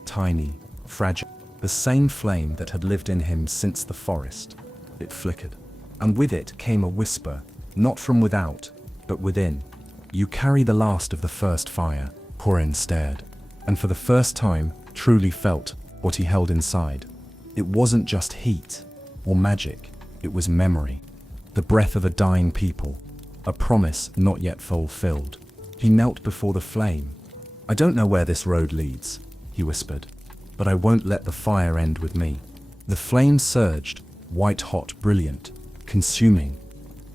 Tiny, fragile, the same flame that had lived in him since the forest. It flickered, and with it came a whisper, not from without, but within. "You carry the last of the first fire." Corin stared, and for the first time truly felt what he held inside. It wasn't just heat or magic, it was memory. The breath of a dying people, a promise not yet fulfilled. He knelt before the flame. "I don't know where this road leads," he whispered, "but I won't let the fire end with me." The flame surged, white-hot, brilliant, consuming.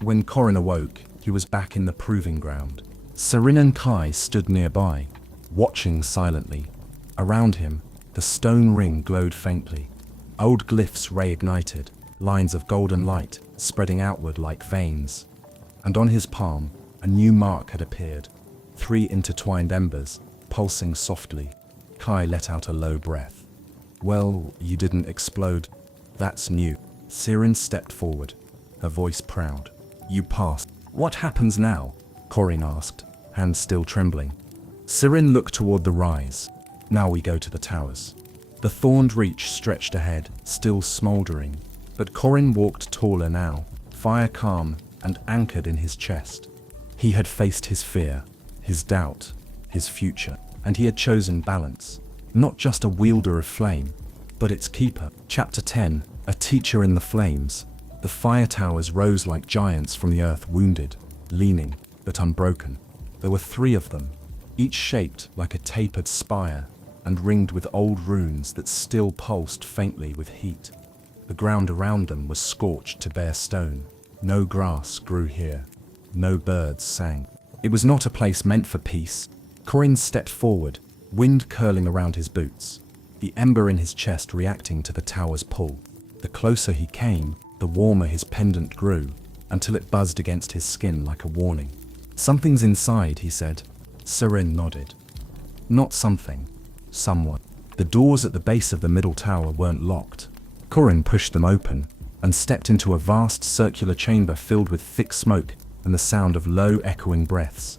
When Corin awoke, he was back in the proving ground. Serene and Kai stood nearby, watching silently. Around him, the stone ring glowed faintly. Old glyphs reignited, lines of golden light spreading outward like veins. And on his palm, a new mark had appeared. 3 intertwined embers, pulsing softly. Kai let out a low breath. "Well, you didn't explode. That's new." Serene stepped forward, her voice proud. "You passed." "What happens now?" Corin asked, hands still trembling. Serene looked toward the rise. "Now we go to the towers." The thorned reach stretched ahead, still smoldering. But Corin walked taller now, fire calm and anchored in his chest. He had faced his fear, his doubt, his future, and he had chosen balance. Not just a wielder of flame, but its keeper. Chapter 10, A Teacher in the Flames. The fire towers rose like giants from the earth, wounded, leaning, but unbroken. There were 3 of them, each shaped like a tapered spire and ringed with old runes that still pulsed faintly with heat. The ground around them was scorched to bare stone. No grass grew here. No birds sang. It was not a place meant for peace. Corin stepped forward, wind curling around his boots, the ember in his chest reacting to the tower's pull. The closer he came, the warmer his pendant grew, until it buzzed against his skin like a warning. "Something's inside," he said. Serene nodded. Not something, someone. The doors at the base of the middle tower weren't locked. Corin pushed them open and stepped into a vast circular chamber filled with thick smoke and the sound of low echoing breaths.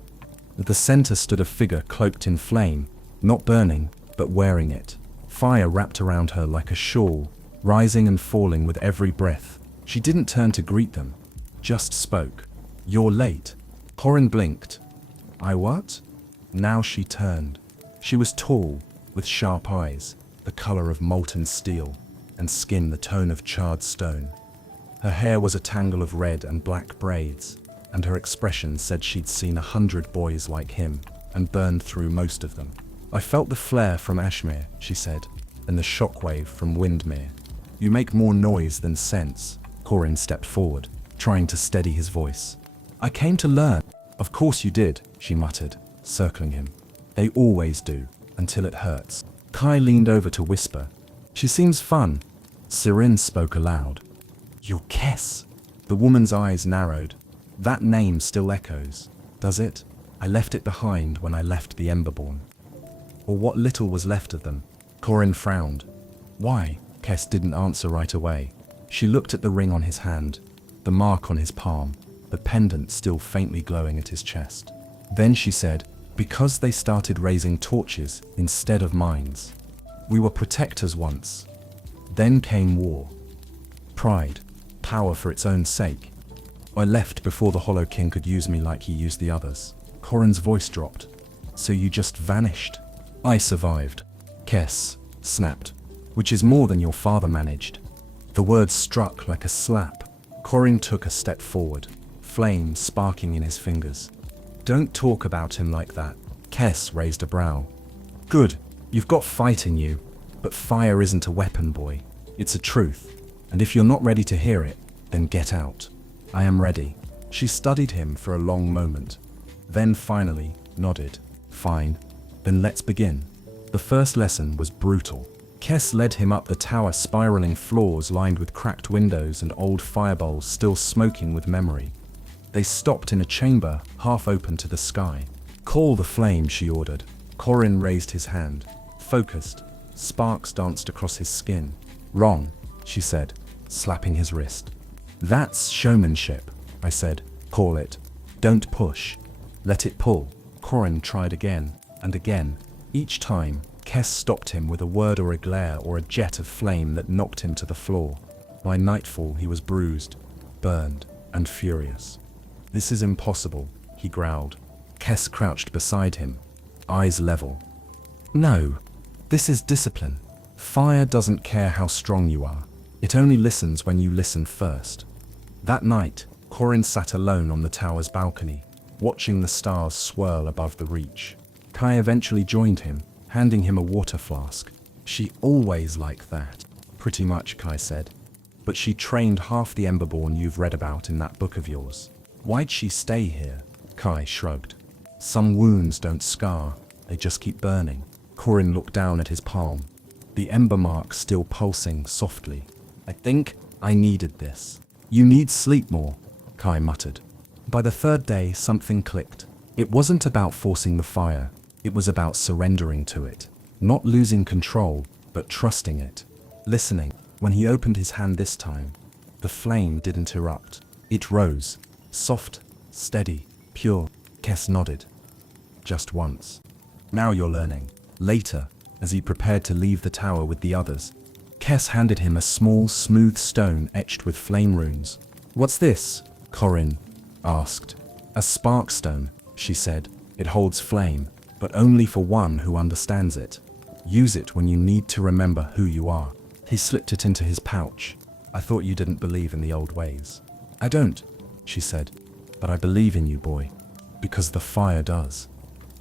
At the center stood a figure cloaked in flame, not burning, but wearing it. Fire wrapped around her like a shawl, rising and falling with every breath. She didn't turn to greet them, just spoke. "You're late." Corin blinked. "I what?" Now she turned. She was tall, with sharp eyes, the color of molten steel, and skin the tone of charred stone. Her hair was a tangle of red and black braids, and her expression said she'd seen 100 boys like him, and burned through most of them. "I felt the flare from Ashmere," she said, "and the shockwave from Windmere." "You make more noise than sense." Corin stepped forward, trying to steady his voice. "I came to learn." "Of course you did," she muttered, circling him. "They always do, until it hurts." Kai leaned over to whisper. "She seems fun." Serene spoke aloud. "You're Kess." The woman's eyes narrowed. "That name still echoes, does it? I left it behind when I left the Emberborn. Or what little was left of them." Corin frowned. "Why?" Kess didn't answer right away. She looked at the ring on his hand, the mark on his palm, the pendant still faintly glowing at his chest. Then she said, "Because they started raising torches instead of mines. We were protectors once. Then came war. Pride, power for its own sake. I left before the Hollow King could use me like he used the others." Corin's voice dropped. "So you just vanished?" "I survived," Kess snapped. "Which is more than your father managed." The words struck like a slap. Corin took a step forward, flame sparking in his fingers. "Don't talk about him like that." Kess raised a brow. "Good, you've got fight in you, but fire isn't a weapon, boy. It's a truth, And if you're not ready to hear it, then get out. I am ready. She studied him for a long moment, then finally nodded. Fine, then let's begin. The first lesson was brutal. Kess led him up the tower, spiraling floors lined with cracked windows and old fireballs still smoking with memory. They stopped in a chamber half open to the sky. Call the flame, she ordered. Corin raised his hand. Focused. Sparks danced across his skin. Wrong, she said, slapping his wrist. That's showmanship, I said. Call it. Don't push. Let it pull. Corin tried again and again. Each time, Kess stopped him with a word or a glare or a jet of flame that knocked him to the floor. By nightfall, he was bruised, burned, and furious. This is impossible, he growled. Kess crouched beside him, eyes level. No, this is discipline. Fire doesn't care how strong you are. It only listens when you listen first. That night, Corin sat alone on the tower's balcony, watching the stars swirl above the reach. Kai eventually joined him, handing him a water flask. She always like that. Pretty much, Kai said. But she trained half the Emberborn you've read about in that book of yours. Why'd she stay here? Kai shrugged. Some wounds don't scar, they just keep burning. Corin looked down at his palm, the ember mark still pulsing softly. I think I needed this. You need sleep more, Kai muttered. By the third day, something clicked. It wasn't about forcing the fire. It was about surrendering to it. Not losing control, but trusting it. Listening. When he opened his hand this time, the flame didn't erupt. It rose. Soft, steady, pure. Kess nodded. Just once. Now you're learning. Later, as he prepared to leave the tower with the others, Kess handed him a small, smooth stone etched with flame runes. What's this? Corin asked. A spark stone, she said. It holds flame, but only for one who understands it. Use it when you need to remember who you are. He slipped it into his pouch. I thought you didn't believe in the old ways. I don't, she said, but I believe in you, boy, because the fire does.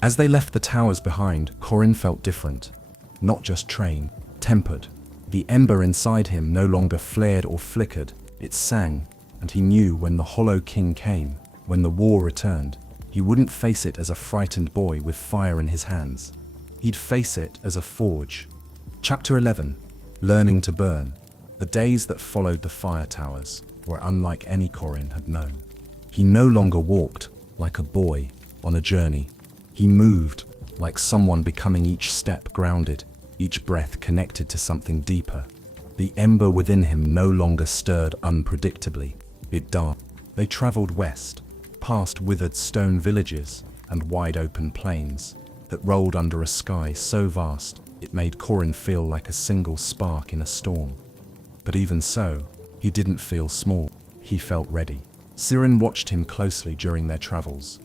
As they left the towers behind, Corin felt different. Not just trained, tempered. The ember inside him no longer flared or flickered, it sang, and he knew when the Hollow King came, when the war returned, he wouldn't face it as a frightened boy with fire in his hands. He'd face it as a forge. Chapter 11. Learning to Burn. The days that followed the fire towers were unlike any Corin had known. He no longer walked like a boy on a journey. He moved like someone becoming each step grounded, each breath connected to something deeper. The ember within him no longer stirred unpredictably. It danced. They traveled west, past withered stone villages and wide open plains that rolled under a sky so vast it made Corin feel like a single spark in a storm. But even so, he didn't feel small. He felt ready. Serene watched him closely during their travels.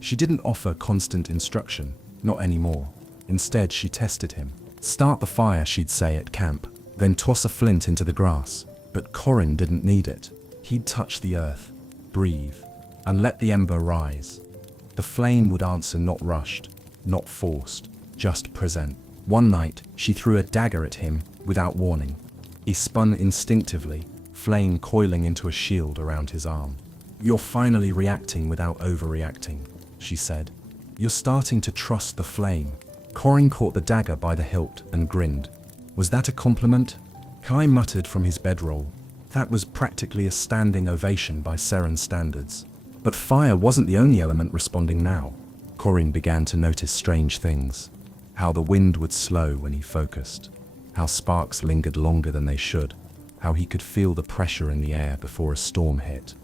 She didn't offer constant instruction, not anymore. Instead, she tested him. Start the fire, she'd say at camp, then toss a flint into the grass. But Corin didn't need it. He'd touch the earth, breathe, and let the ember rise. The flame would answer, not rushed, not forced, just present. One night, she threw a dagger at him without warning. He spun instinctively, flame coiling into a shield around his arm. You're finally reacting without overreacting, she said. You're starting to trust the flame. Corin caught the dagger by the hilt and grinned. Was that a compliment? Kai muttered from his bedroll. That was practically a standing ovation by Serene standards. But fire wasn't the only element responding now. Corin began to notice strange things. How the wind would slow when he focused. How sparks lingered longer than they should. How he could feel the pressure in the air before a storm hit.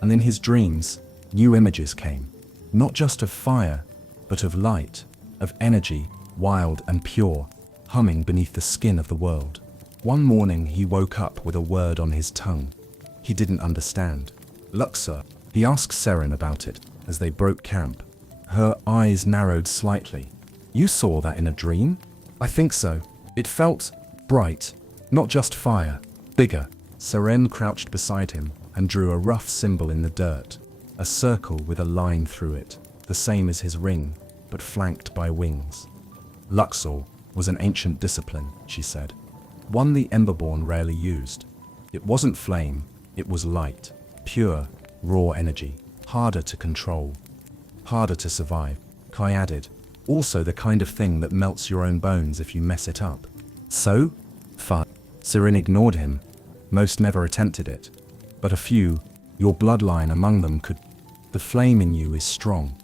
And in his dreams, new images came. Not just of fire, but of light, of energy, wild and pure, humming beneath the skin of the world. One morning he woke up with a word on his tongue. He didn't understand. Luxor, he asked Serene about it as they broke camp. Her eyes narrowed slightly. You saw that in a dream? I think so. It felt bright, not just fire, bigger. Serene crouched beside him and drew a rough symbol in the dirt, a circle with a line through it, the same as his ring, but flanked by wings. Luxor was an ancient discipline, she said, one the Emberborn rarely used. It wasn't flame, it was light. Pure, raw energy. Harder to control. Harder to survive. Kai added. Also the kind of thing that melts your own bones if you mess it up. So? Fine. Serene ignored him. Most never attempted it. But a few, your bloodline among them could. The flame in you is strong.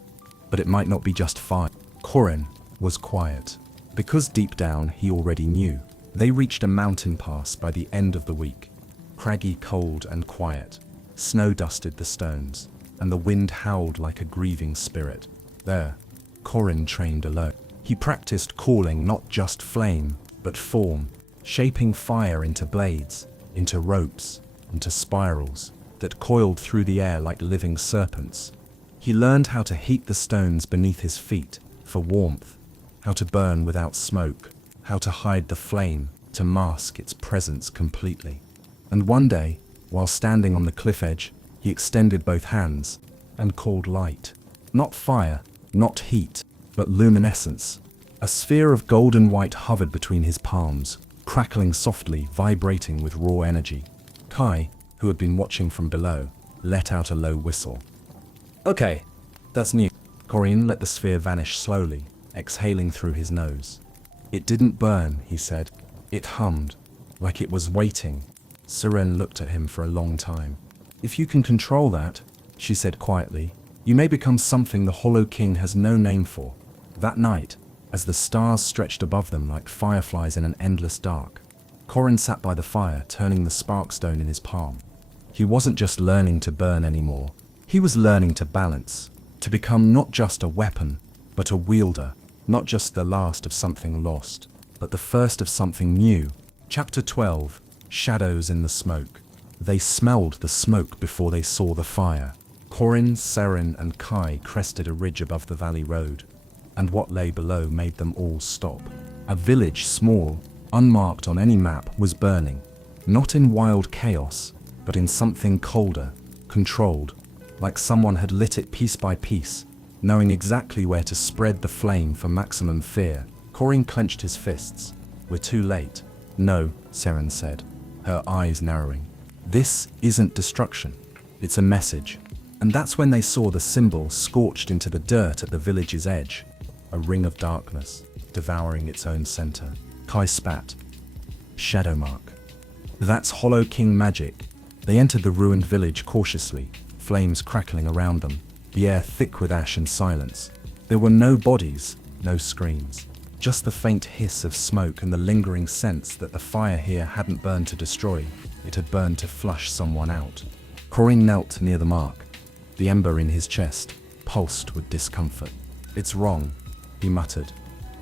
But it might not be just fire. Corin was quiet. Because deep down he already knew. They reached a mountain pass by the end of the week. Craggy, cold and quiet. Snow dusted the stones, and the wind howled like a grieving spirit. There, Corin trained alone. He practiced calling not just flame, but form, shaping fire into blades, into ropes, into spirals that coiled through the air like living serpents. He learned how to heat the stones beneath his feet for warmth, how to burn without smoke, how to hide the flame, to mask its presence completely. And one day, while standing on the cliff edge, he extended both hands and called light. Not fire, not heat, but luminescence. A sphere of golden white hovered between his palms, crackling softly, vibrating with raw energy. Kai, who had been watching from below, let out a low whistle. Okay, that's new. Corin let the sphere vanish slowly, exhaling through his nose. It didn't burn, he said. It hummed, like it was waiting. Serene looked at him for a long time. If you can control that, she said quietly, you may become something the Hollow King has no name for. That night, as the stars stretched above them like fireflies in an endless dark, Corin sat by the fire, turning the sparkstone in his palm. He wasn't just learning to burn anymore. He was learning to balance, to become not just a weapon, but a wielder, not just the last of something lost, but the first of something new. Chapter 12. Shadows in the smoke. They smelled the smoke before they saw the fire. Corin, Serene, and Kai crested a ridge above the valley road, and what lay below made them all stop. A village, small, unmarked on any map, was burning, not in wild chaos, but in something colder, controlled, like someone had lit it piece by piece, knowing exactly where to spread the flame for maximum fear. Corin clenched his fists. We're too late. No, Serene said, her eyes narrowing. This isn't destruction. It's a message. And that's when they saw the symbol scorched into the dirt at the village's edge. A ring of darkness, devouring its own center. Kai spat. Shadow mark. That's Hollow King magic. They entered the ruined village cautiously, flames crackling around them, the air thick with ash and silence. There were no bodies, no screams. Just the faint hiss of smoke and the lingering sense that the fire here hadn't burned to destroy, it had burned to flush someone out. Corin knelt near the mark. The ember in his chest pulsed with discomfort. It's wrong, he muttered.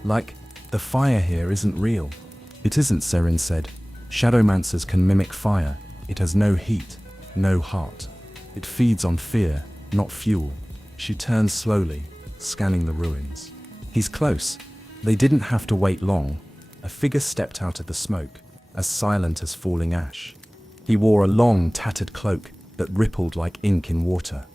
Like, the fire here isn't real. It isn't, Serene said. Shadowmancers can mimic fire. It has no heat, no heart. It feeds on fear, not fuel. She turned slowly, scanning the ruins. He's close. They didn't have to wait long. A figure stepped out of the smoke, as silent as falling ash. He wore a long, tattered cloak that rippled like ink in water.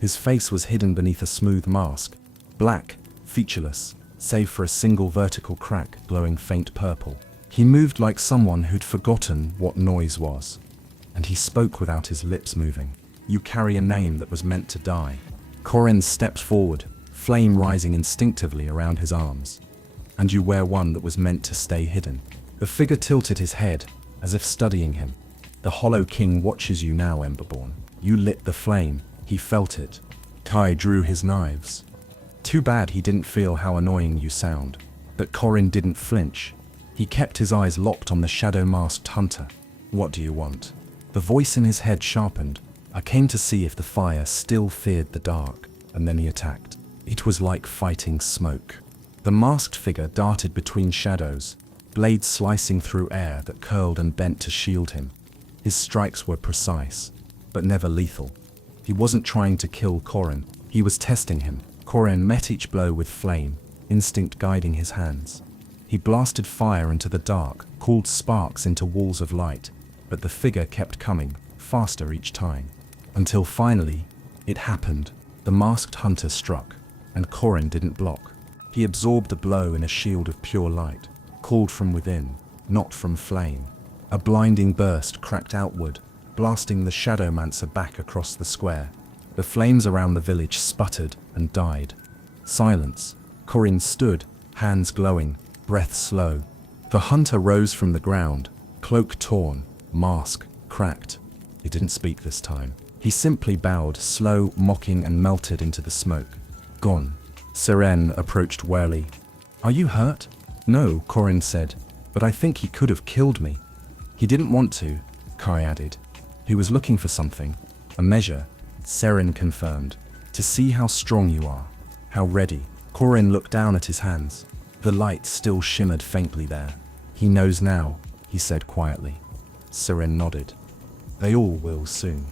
His face was hidden beneath a smooth mask, black, featureless, save for a single vertical crack glowing faint purple. He moved like someone who'd forgotten what noise was. And he spoke without his lips moving. You carry a name that was meant to die. Corin stepped forward, flame rising instinctively around his arms. And you wear one that was meant to stay hidden. The figure tilted his head, as if studying him. The Hollow King watches you now, Emberborn. You lit the flame. He felt it. Kai drew his knives. Too bad he didn't feel how annoying you sound. But Corin didn't flinch. He kept his eyes locked on the shadow-masked hunter. What do you want? The voice in his head sharpened. I came to see if the fire still feared the dark, and then he attacked. It was like fighting smoke. The masked figure darted between shadows, blades slicing through air that curled and bent to shield him. His strikes were precise, but never lethal. He wasn't trying to kill Corin. He was testing him. Corin met each blow with flame, instinct guiding his hands. He blasted fire into the dark, called sparks into walls of light, but the figure kept coming, faster each time. Until finally, it happened. The masked hunter struck, and Corin didn't block. He absorbed the blow in a shield of pure light, called from within, not from flame. A blinding burst cracked outward, blasting the Shadowmancer back across the square. The flames around the village sputtered and died. Silence. Corin stood, hands glowing, breath slow. The hunter rose from the ground, cloak torn, mask cracked. He didn't speak this time. He simply bowed, slow, mocking, and melted into the smoke. Gone. Serene approached warily. Are you hurt? No, Corin said, but I think he could have killed me. He didn't want to, Kai added. He was looking for something. A measure, Serene confirmed, to see how strong you are, how ready. Corin looked down at his hands. The light still shimmered faintly there. He knows now, he said quietly. Serene nodded. They all will soon.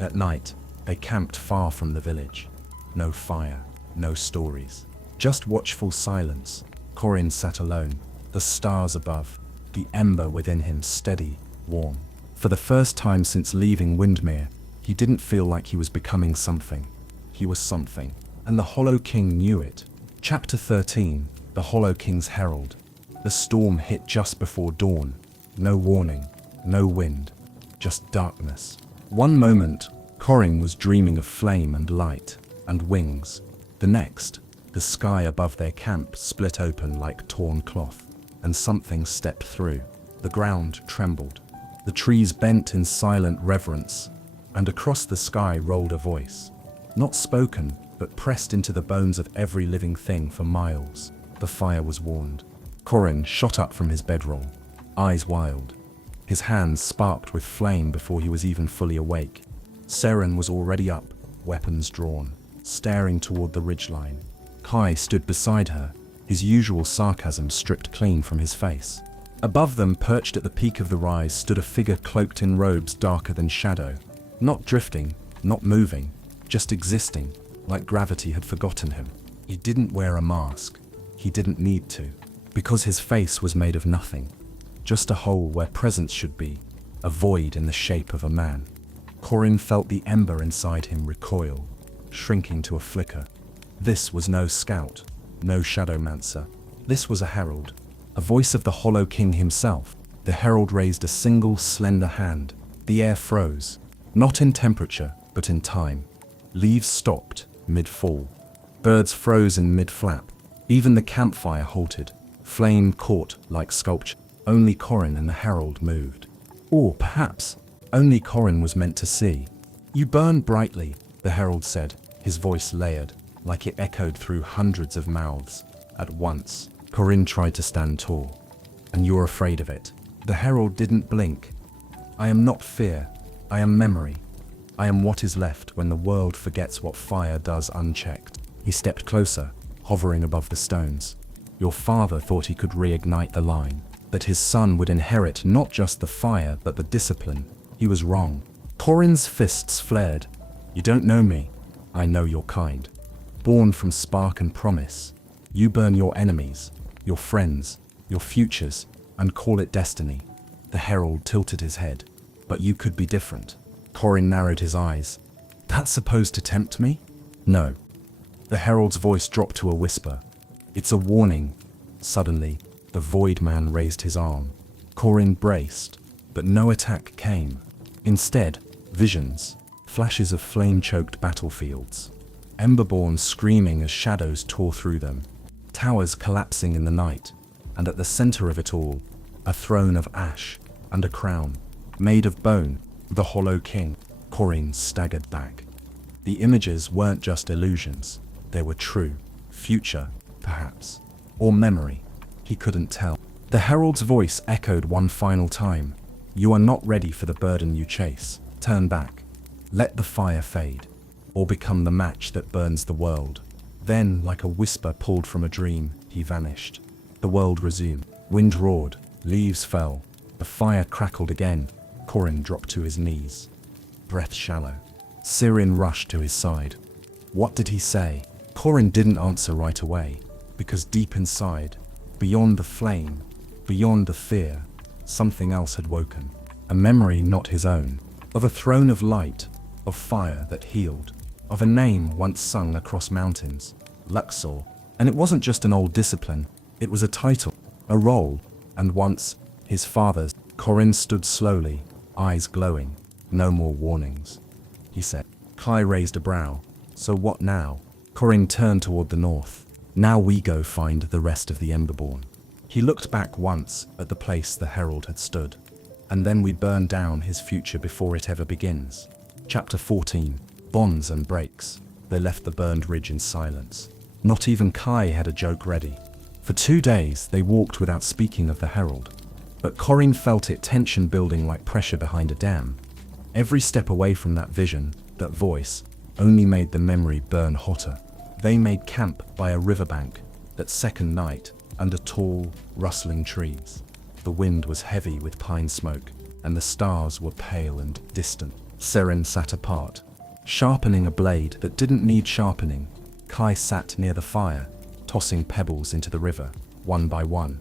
At night, they camped far from the village. No fire, no stories. Just watchful silence. Corin sat alone, the stars above, the ember within him steady, warm. For the first time since leaving Windmere, he didn't feel like he was becoming something. He was something, and the Hollow King knew it. Chapter 13, The Hollow King's Herald. The storm hit just before dawn. No warning, no wind, just darkness. One moment, Corin was dreaming of flame and light, and wings. The next, the sky above their camp split open like torn cloth, and something stepped through. The ground trembled. The trees bent in silent reverence, and across the sky rolled a voice. Not spoken, but pressed into the bones of every living thing for miles. The fire was warned. Corin shot up from his bedroll, eyes wild. His hands sparked with flame before he was even fully awake. Serene was already up, weapons drawn, staring toward the ridgeline. Kai stood beside her, his usual sarcasm stripped clean from his face. Above them, perched at the peak of the rise, stood a figure cloaked in robes darker than shadow. Not drifting, not moving, just existing, like gravity had forgotten him. He didn't wear a mask. He didn't need to, because his face was made of nothing. Just a hole where presence should be, a void in the shape of a man. Corin felt the ember inside him recoil, shrinking to a flicker. This was no scout, no Shadowmancer. This was a herald, a voice of the Hollow King himself. The herald raised a single slender hand. The air froze, not in temperature, but in time. Leaves stopped, mid-fall. Birds froze in mid-flap. Even the campfire halted, flame caught like sculpture. Only Corin and the herald moved. Or perhaps, only Corin was meant to see. You burn brightly, the herald said, his voice layered, like it echoed through hundreds of mouths. At once, Corin tried to stand tall. And you're afraid of it. The herald didn't blink. I am not fear, I am memory. I am what is left when the world forgets what fire does unchecked. He stepped closer, hovering above the stones. Your father thought he could reignite the line, that his son would inherit not just the fire but the discipline. He was wrong. Corin's fists flared. You don't know me. I know your kind. Born from spark and promise. You burn your enemies, your friends, your futures, and call it destiny. The herald tilted his head. But you could be different. Corin narrowed his eyes. That's supposed to tempt me? No. The herald's voice dropped to a whisper. It's a warning. Suddenly, the Void Man raised his arm. Corin braced, but no attack came. Instead, visions, flashes of flame-choked battlefields. Emberborn screaming as shadows tore through them. Towers collapsing in the night, and at the center of it all, a throne of ash and a crown, made of bone, the Hollow King. Corin staggered back. The images weren't just illusions. They were true. Future, perhaps. Or memory. He couldn't tell. The herald's voice echoed one final time. You are not ready for the burden you chase. Turn back. Let the fire fade. Or become the match that burns the world. Then, like a whisper pulled from a dream, he vanished. The world resumed. Wind roared. Leaves fell. The fire crackled again. Corin dropped to his knees. Breath shallow. Serene rushed to his side. What did he say? Corin didn't answer right away, because deep inside, beyond the flame, beyond the fear, something else had woken. A memory not his own, of a throne of light, of fire that healed, of a name once sung across mountains, Luxor. And it wasn't just an old discipline, it was a title, a role, and once, his father's. Corin stood slowly, eyes glowing. No more warnings, he said. Kai raised a brow. So what now? Corin turned toward the north. Now we go find the rest of the Emberborn. He looked back once at the place the herald had stood. And then we burn down his future before it ever begins. Chapter 14. Bonds and Breaks. They left the burned ridge in silence. Not even Kai had a joke ready. For 2 days they walked without speaking of the herald. But Corin felt it, tension building like pressure behind a dam. Every step away from that vision, that voice, only made the memory burn hotter. They made camp by a riverbank that second night under tall, rustling trees. The wind was heavy with pine smoke, and the stars were pale and distant. Serene sat apart, sharpening a blade that didn't need sharpening. Kai sat near the fire, tossing pebbles into the river, one by one.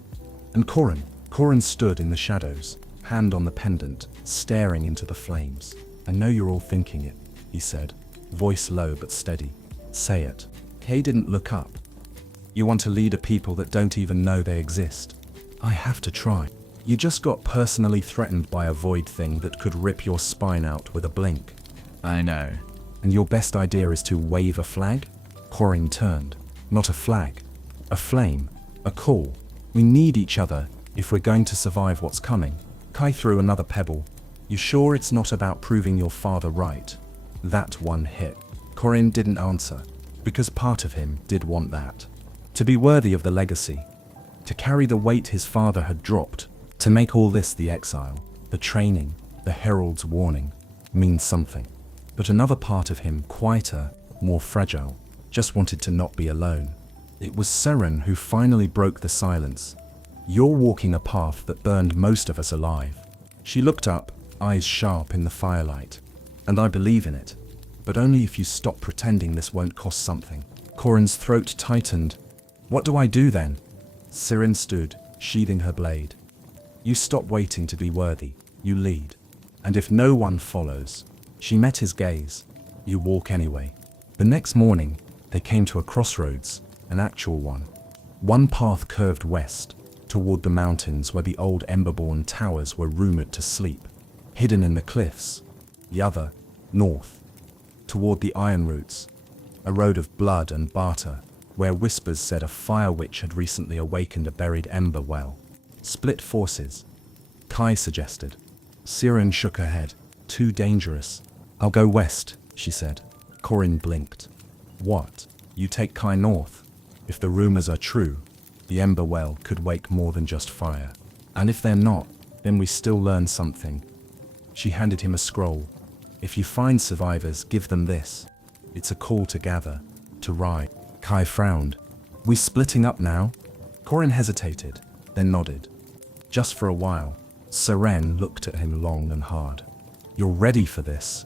And Corin stood in the shadows, hand on the pendant, staring into the flames. I know you're all thinking it, he said, voice low but steady. Say it. Kay didn't look up. You want to lead a people that don't even know they exist. I have to try. You just got personally threatened by a void thing that could rip your spine out with a blink. I know. And your best idea is to wave a flag? Corin turned. Not a flag. A flame. A call. We need each other if we're going to survive what's coming. Kai threw another pebble. You sure it's not about proving your father right? That one hit. Corin didn't answer, because part of him did want that. To be worthy of the legacy. To carry the weight his father had dropped. To make all this, the exile, the training, the herald's warning, mean something. But another part of him, quieter, more fragile, just wanted to not be alone. It was Serene who finally broke the silence. You're walking a path that burned most of us alive. She looked up, eyes sharp in the firelight. And I believe in it. But only if you stop pretending this won't cost something. Corin's throat tightened. What do I do then? Serene stood, sheathing her blade. You stop waiting to be worthy. You lead. And if no one follows, she met his gaze. You walk anyway. The next morning, they came to a crossroads, an actual one. One path curved west, toward the mountains where the old Emberborn towers were rumored to sleep, hidden in the cliffs. The other, north, toward the Iron Roots, a road of blood and barter, where whispers said a fire witch had recently awakened a buried ember well. Split forces, Kai suggested. Serene shook her head. Too dangerous. I'll go west, she said. Corin blinked. What? You take Kai north? If the rumors are true, the ember well could wake more than just fire. And if they're not, then we still learn something. She handed him a scroll. If you find survivors, give them this. It's a call to gather, to ride. Kai frowned. We splitting up now? Corin hesitated, then nodded. Just for a while. Serene looked at him long and hard. You're ready for this?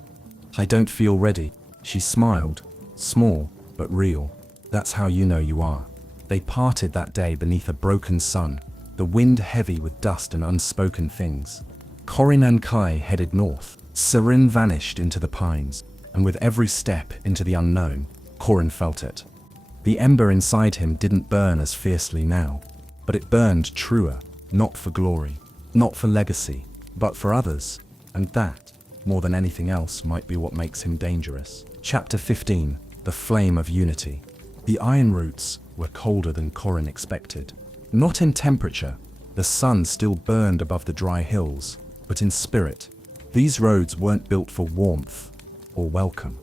I don't feel ready. She smiled, small but real. That's how you know you are. They parted that day beneath a broken sun, the wind heavy with dust and unspoken things. Corin and Kai headed north. Serene vanished into the pines, and with every step into the unknown, Corin felt it. The ember inside him didn't burn as fiercely now, but it burned truer, not for glory, not for legacy, but for others, and that, more than anything else, might be what makes him dangerous. Chapter 15. The Flame of Unity. The Iron Roots were colder than Corin expected. Not in temperature, the sun still burned above the dry hills, but in spirit. These roads weren't built for warmth or welcome.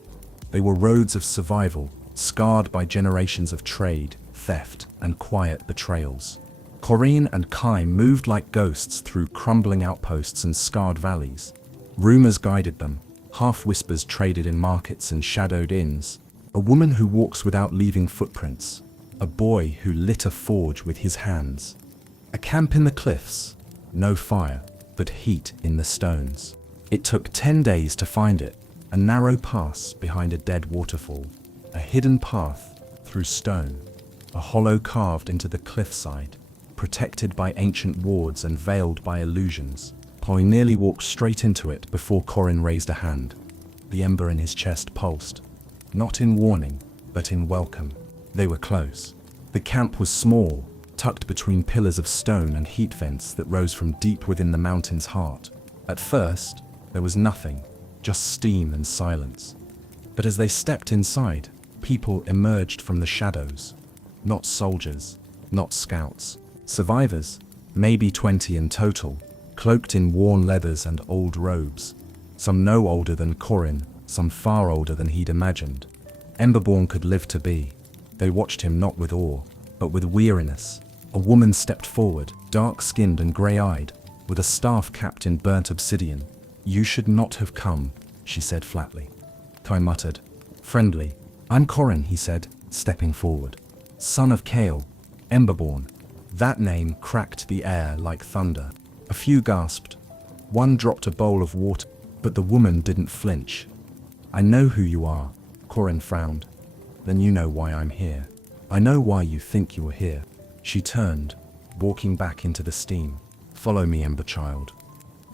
They were roads of survival, scarred by generations of trade, theft, and quiet betrayals. Corin and Kai moved like ghosts through crumbling outposts and scarred valleys. Rumors guided them, half-whispers traded in markets and shadowed inns. A woman who walks without leaving footprints. A boy who lit a forge with his hands. A camp in the cliffs. No fire, but heat in the stones. It took 10 days to find it. A narrow pass behind a dead waterfall. A hidden path through stone. A hollow carved into the cliffside, protected by ancient wards and veiled by illusions. Kai nearly walked straight into it before Corin raised a hand. The ember in his chest pulsed. Not in warning, but in welcome. They were close. The camp was small, tucked between pillars of stone and heat vents that rose from deep within the mountain's heart. At first, there was nothing, just steam and silence. But as they stepped inside, people emerged from the shadows. Not soldiers, not scouts. Survivors, maybe 20 in total, cloaked in worn leathers and old robes. Some no older than Corin, some far older than he'd imagined. Emberborn could live to be. They watched him not with awe, but with weariness. A woman stepped forward, dark-skinned and grey-eyed, with a staff capped in burnt obsidian. "You should not have come," she said flatly. Kai muttered. "Friendly." "I'm Corin," he said, stepping forward. "Son of Kale, Emberborn." That name cracked the air like thunder. A few gasped. One dropped a bowl of water, but the woman didn't flinch. "I know who you are," Corin frowned. "Then you know why I'm here. I know why you think you were here." She turned, walking back into the steam. "Follow me, Ember Child.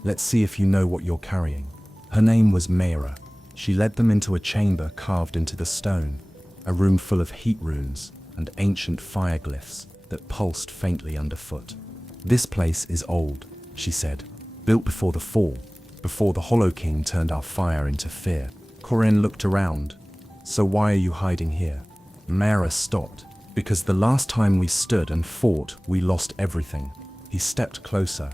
Let's see if you know what you're carrying." Her name was Mayra. She led them into a chamber carved into the stone, a room full of heat runes and ancient fire glyphs that pulsed faintly underfoot. "This place is old," she said, "built before the fall, before the Hollow King turned our fire into fear." Corin looked around. "So why are you hiding here?" Mayra stopped. "Because the last time we stood and fought, we lost everything." He stepped closer.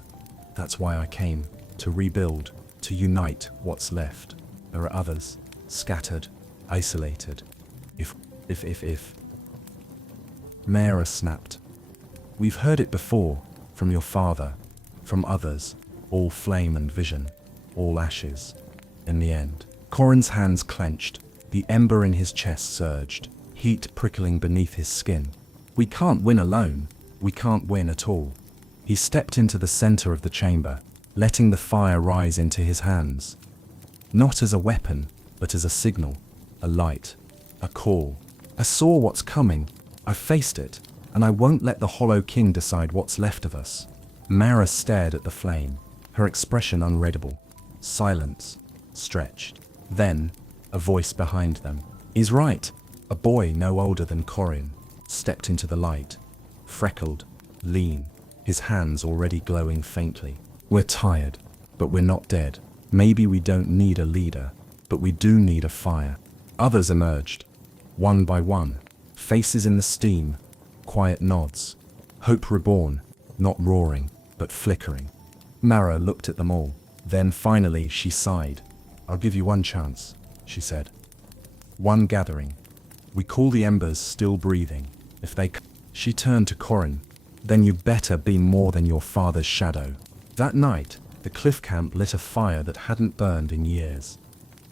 "That's why I came, to rebuild, to unite what's left. There are others, scattered, isolated. If. Mayra snapped. "We've heard it before, from your father, from others, all flame and vision, all ashes. In the end." Corin's hands clenched, the ember in his chest surged, heat prickling beneath his skin. "We can't win alone, we can't win at all." He stepped into the center of the chamber, letting the fire rise into his hands. Not as a weapon, but as a signal, a light, a call. "I saw what's coming, I faced it, and I won't let the Hollow King decide what's left of us." Mayra stared at the flame, her expression unreadable. Silence, stretched. Then, a voice behind them. "He's right." A boy no older than Corin stepped into the light, freckled, lean, his hands already glowing faintly. "We're tired, but we're not dead. Maybe we don't need a leader, but we do need a fire." Others emerged, one by one, faces in the steam, quiet nods. Hope reborn, not roaring, but flickering. Mayra looked at them all. Then finally she sighed. "I'll give you one chance," she said. "One gathering. We call the embers still breathing. If they..." She turned to Corin. "Then you better be more than your father's shadow." That night, the cliff camp lit a fire that hadn't burned in years.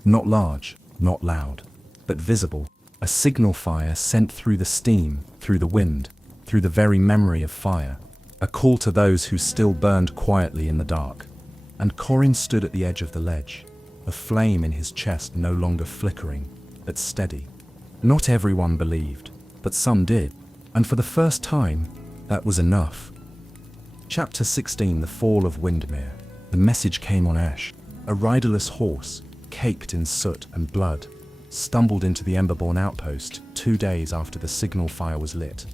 Not large, not loud, but visible. A signal fire sent through the steam, through the wind, through the very memory of fire. A call to those who still burned quietly in the dark. And Corin stood at the edge of the ledge, a flame in his chest no longer flickering, but steady. Not everyone believed, but some did, and for the first time, that was enough. Chapter 16: The Fall of Windmere. The message came on ash. A riderless horse, caked in soot and blood, stumbled into the Emberborn outpost 2 days after the signal fire was lit.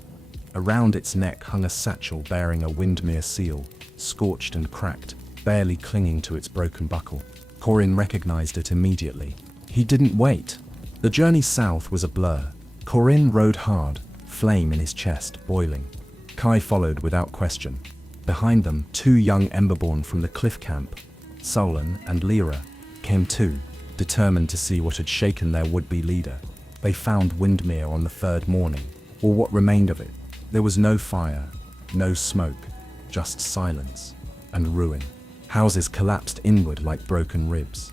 Around its neck hung a satchel bearing a Windmere seal, scorched and cracked, barely clinging to its broken buckle. Corin recognized it immediately. He didn't wait. The journey south was a blur. Corin rode hard, flame in his chest, boiling. Kai followed without question. Behind them, 2 young Emberborn from the cliff camp, Solon and Lyra, came too, determined to see what had shaken their would-be leader. They found Windmere on the 3rd morning, or what remained of it. There was no fire, no smoke, just silence and ruin. Houses collapsed inward like broken ribs.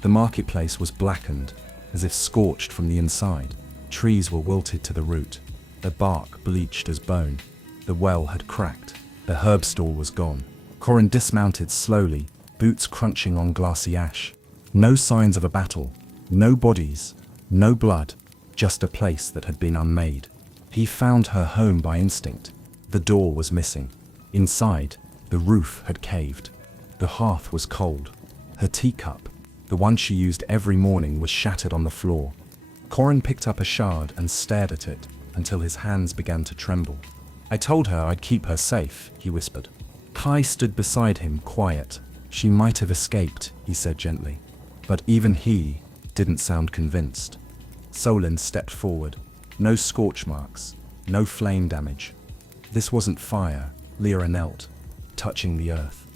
The marketplace was blackened, as if scorched from the inside. Trees were wilted to the root, their bark bleached as bone. The well had cracked. The herb stall was gone. Corin dismounted slowly, boots crunching on glassy ash. No signs of a battle, no bodies, no blood, just a place that had been unmade. He found her home by instinct. The door was missing. Inside, the roof had caved. The hearth was cold. Her teacup, the one she used every morning, was shattered on the floor. Corin picked up a shard and stared at it until his hands began to tremble. I told her I'd keep her safe, he whispered. Kai stood beside him, quiet. She might have escaped, he said gently. But even he didn't sound convinced. Solin stepped forward. No scorch marks, no flame damage. This wasn't fire, Lyra knelt, touching the earth.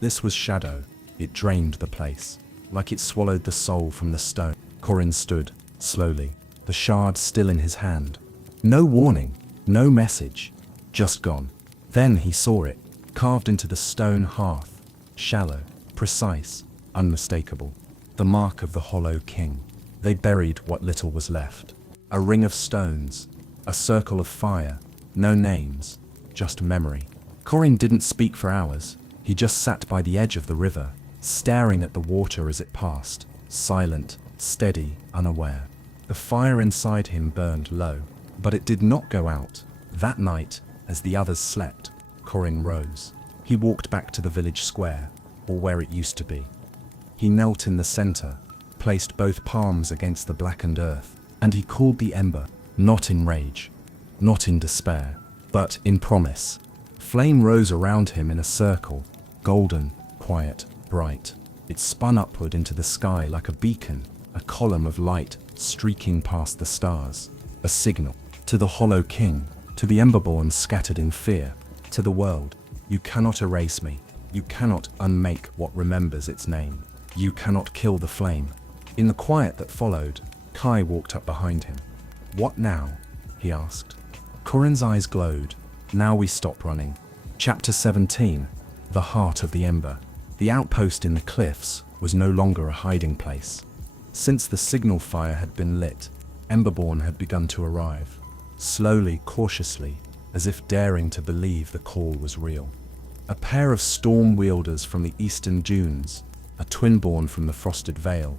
This was shadow. It drained the place, like it swallowed the soul from the stone. Corin stood, slowly, the shard still in his hand. No warning, no message, just gone. Then he saw it, carved into the stone hearth, shallow, precise, unmistakable. The mark of the Hollow King. They buried what little was left. A ring of stones, a circle of fire, no names, just memory. Corin didn't speak for hours. He just sat by the edge of the river, staring at the water as it passed, silent, steady, unaware. The fire inside him burned low, but it did not go out. That night, as the others slept, Corin rose. He walked back to the village square, or where it used to be. He knelt in the center, placed both palms against the blackened earth, and he called the ember, not in rage, not in despair, but in promise. Flame rose around him in a circle, golden, quiet, bright. It spun upward into the sky like a beacon, a column of light streaking past the stars. A signal to the Hollow King, to the Emberborn scattered in fear, to the world. You cannot erase me. You cannot unmake what remembers its name. You cannot kill the flame. In the quiet that followed, Kai walked up behind him. What now? He asked. Corin's eyes glowed. Now we stop running. Chapter 17. The Heart of the Ember. The outpost in the cliffs was no longer a hiding place. Since the signal fire had been lit, Emberborn had begun to arrive. Slowly, cautiously, as if daring to believe the call was real. A pair of storm wielders from the eastern dunes, a twinborn from the frosted vale.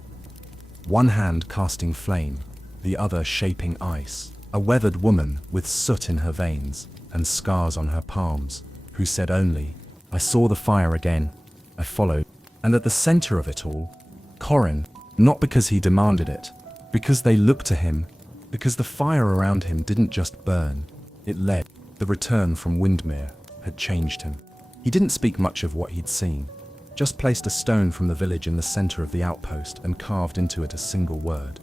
One hand casting flame, the other shaping ice. A weathered woman with soot in her veins and scars on her palms, who said only, I saw the fire again. I followed. And at the center of it all, Corin, not because he demanded it, because they looked to him, because the fire around him didn't just burn, it led. The return from Windmere had changed him. He didn't speak much of what he'd seen, just placed a stone from the village in the center of the outpost and carved into it a single word.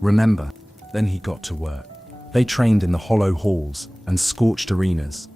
Remember. Then he got to work. They trained in the hollow halls and scorched arenas,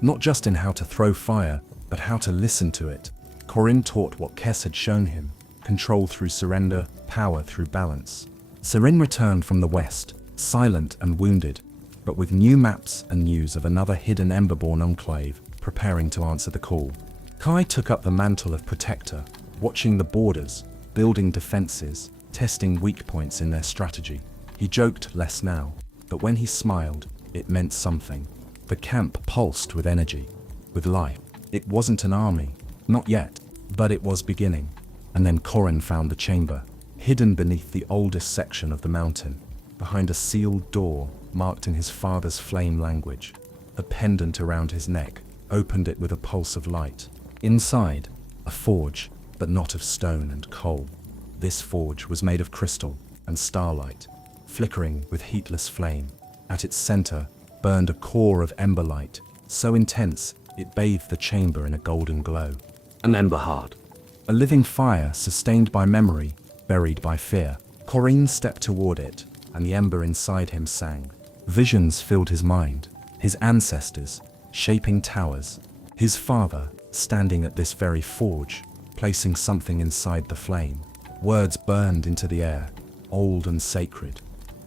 not just in how to throw fire, but how to listen to it. Corin taught what Kess had shown him, control through surrender, power through balance. Serene returned from the west, silent and wounded, but with new maps and news of another hidden Emberborn enclave preparing to answer the call. Kai took up the mantle of protector, watching the borders, building defenses, testing weak points in their strategy. He joked less now, but when he smiled, it meant something. The camp pulsed with energy, with life. It wasn't an army, not yet, but it was beginning. And then Corin found the chamber, hidden beneath the oldest section of the mountain, behind a sealed door marked in his father's flame language. A pendant around his neck opened it with a pulse of light. Inside, a forge, but not of stone and coal. This forge was made of crystal and starlight, flickering with heatless flame. At its center burned a core of ember light, so intense it bathed the chamber in a golden glow. An ember heart. A living fire sustained by memory, buried by fear. Corin stepped toward it, and the ember inside him sang. Visions filled his mind, his ancestors, shaping towers, his father, standing at this very forge, placing something inside the flame. Words burned into the air, old and sacred.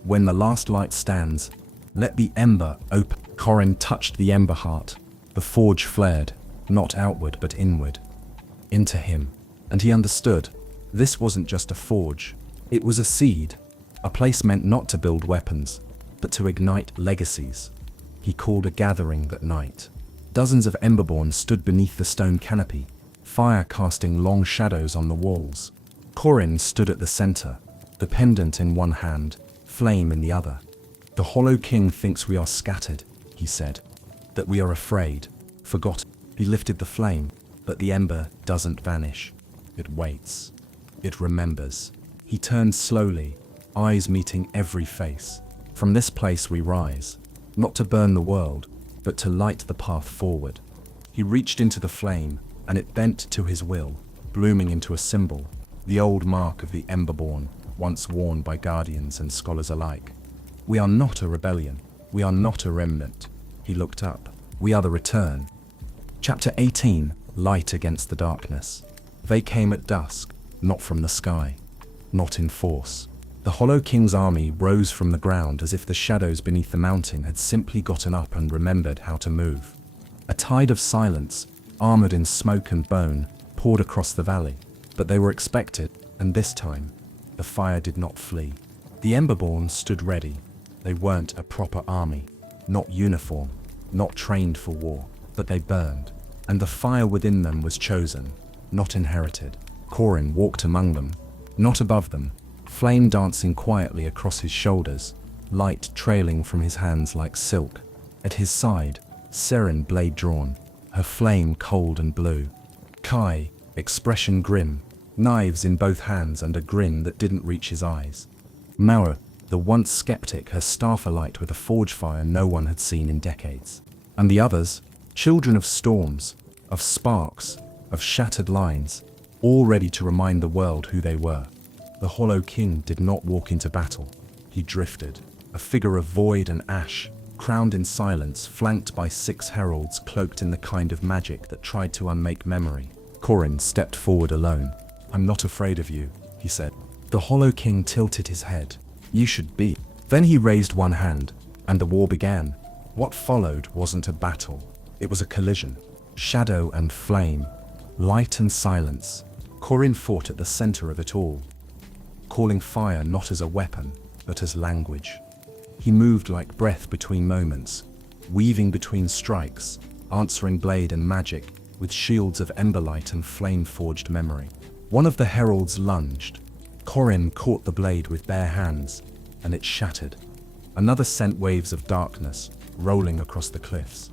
When the last light stands, let the ember open. Corin touched the ember heart. The forge flared, not outward but inward, into him. And he understood. This wasn't just a forge. It was a seed, a place meant not to build weapons, but to ignite legacies. He called a gathering that night. Dozens of Emberborn stood beneath the stone canopy, fire casting long shadows on the walls. Corin stood at the center, the pendant in one hand, flame in the other. The Hollow King thinks we are scattered, he said, that we are afraid, forgotten. He lifted the flame, but the ember doesn't vanish. It waits. It remembers. He turned slowly, eyes meeting every face. From this place we rise, not to burn the world, but to light the path forward. He reached into the flame, and it bent to his will, blooming into a symbol, the old mark of the Emberborn, once worn by guardians and scholars alike. We are not a rebellion. We are not a remnant. He looked up. We are the return. Chapter 18, Light Against the Darkness. They came at dusk, not from the sky, not in force. The Hollow King's army rose from the ground as if the shadows beneath the mountain had simply gotten up and remembered how to move. A tide of silence, armored in smoke and bone, poured across the valley, but they were expected, and this time, the fire did not flee. The Emberborn stood ready. They weren't a proper army, not uniform, not trained for war, but they burned, and the fire within them was chosen, not inherited. Corin walked among them, not above them, flame dancing quietly across his shoulders, light trailing from his hands like silk. At his side, Serene, blade drawn, her flame cold and blue. Kai, expression grim, knives in both hands and a grin that didn't reach his eyes. Mauer, the once skeptic, her staff alight with a forge fire no one had seen in decades. And the others, children of storms, of sparks, of shattered lines, all ready to remind the world who they were. The Hollow King did not walk into battle. He drifted, a figure of void and ash, crowned in silence, flanked by 6 heralds cloaked in the kind of magic that tried to unmake memory. Corin stepped forward alone. "I'm not afraid of you," he said. The Hollow King tilted his head. "You should be." Then he raised one hand, and the war began. What followed wasn't a battle. It was a collision. Shadow and flame, light and silence. Corin fought at the center of it all, calling fire not as a weapon, but as language. He moved like breath between moments, weaving between strikes, answering blade and magic, with shields of emberlight and flame-forged memory. One of the heralds lunged. Corin caught the blade with bare hands, and it shattered. Another sent waves of darkness, rolling across the cliffs.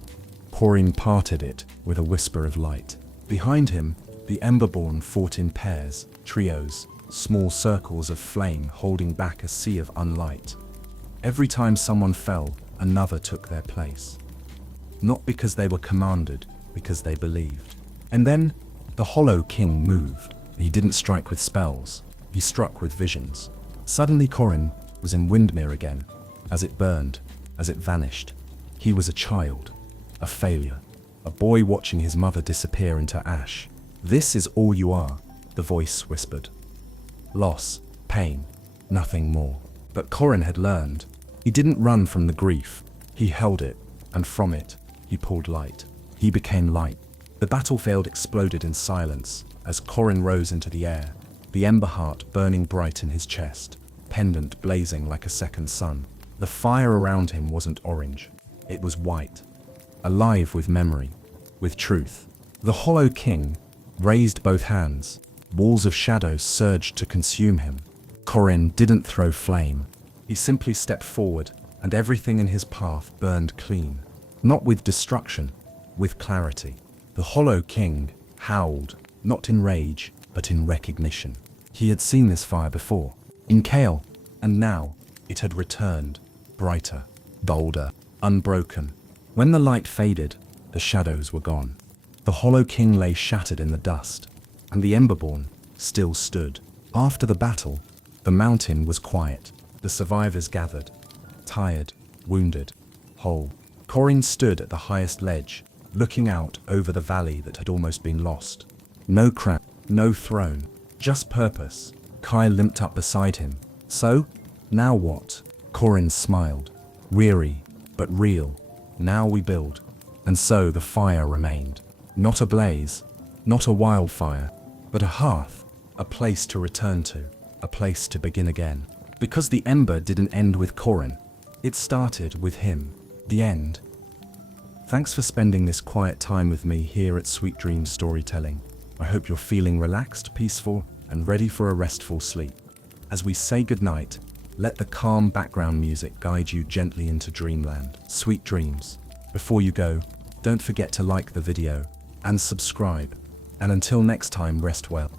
Corin parted it with a whisper of light. Behind him, the Emberborn fought in pairs, trios, small circles of flame holding back a sea of unlight. Every time someone fell, another took their place. Not because they were commanded, because they believed. And then, the Hollow King moved. He didn't strike with spells. He struck with visions. Suddenly Corin was in Windmere again. As it burned, as it vanished, he was a child, a failure, a boy watching his mother disappear into ash. "This is all you are," the voice whispered. Loss, pain, nothing more. But Corin had learned. He didn't run from the grief. He held it, and from it, he pulled light. He became light. The battlefield exploded in silence as Corin rose into the air, the ember heart burning bright in his chest, pendant blazing like a second sun. The fire around him wasn't orange. It was white, alive with memory, with truth. The Hollow King raised both hands. Walls of shadows surged to consume him. Corin didn't throw flame. He simply stepped forward, and everything in his path burned clean. Not with destruction, with clarity. The Hollow King howled, not in rage, but in recognition. He had seen this fire before, in Kale, and now it had returned, brighter, bolder, unbroken. When the light faded, the shadows were gone. The Hollow King lay shattered in the dust, and the Emberborn still stood. After the battle, the mountain was quiet. The survivors gathered, tired, wounded, whole. Corin stood at the highest ledge, looking out over the valley that had almost been lost. No crown, no throne, just purpose. Kai limped up beside him. "So, now what?" Corin smiled. "Weary, but real. Now we build." And so the fire remained. Not a blaze, not a wildfire, but a hearth, a place to return to, a place to begin again. Because the ember didn't end with Corin, it started with him. The end. Thanks for spending this quiet time with me here at Sweet Dreams Storytelling. I hope you're feeling relaxed, peaceful, and ready for a restful sleep. As we say goodnight, let the calm background music guide you gently into dreamland. Sweet dreams. Before you go, don't forget to like the video and subscribe. And until next time, rest well.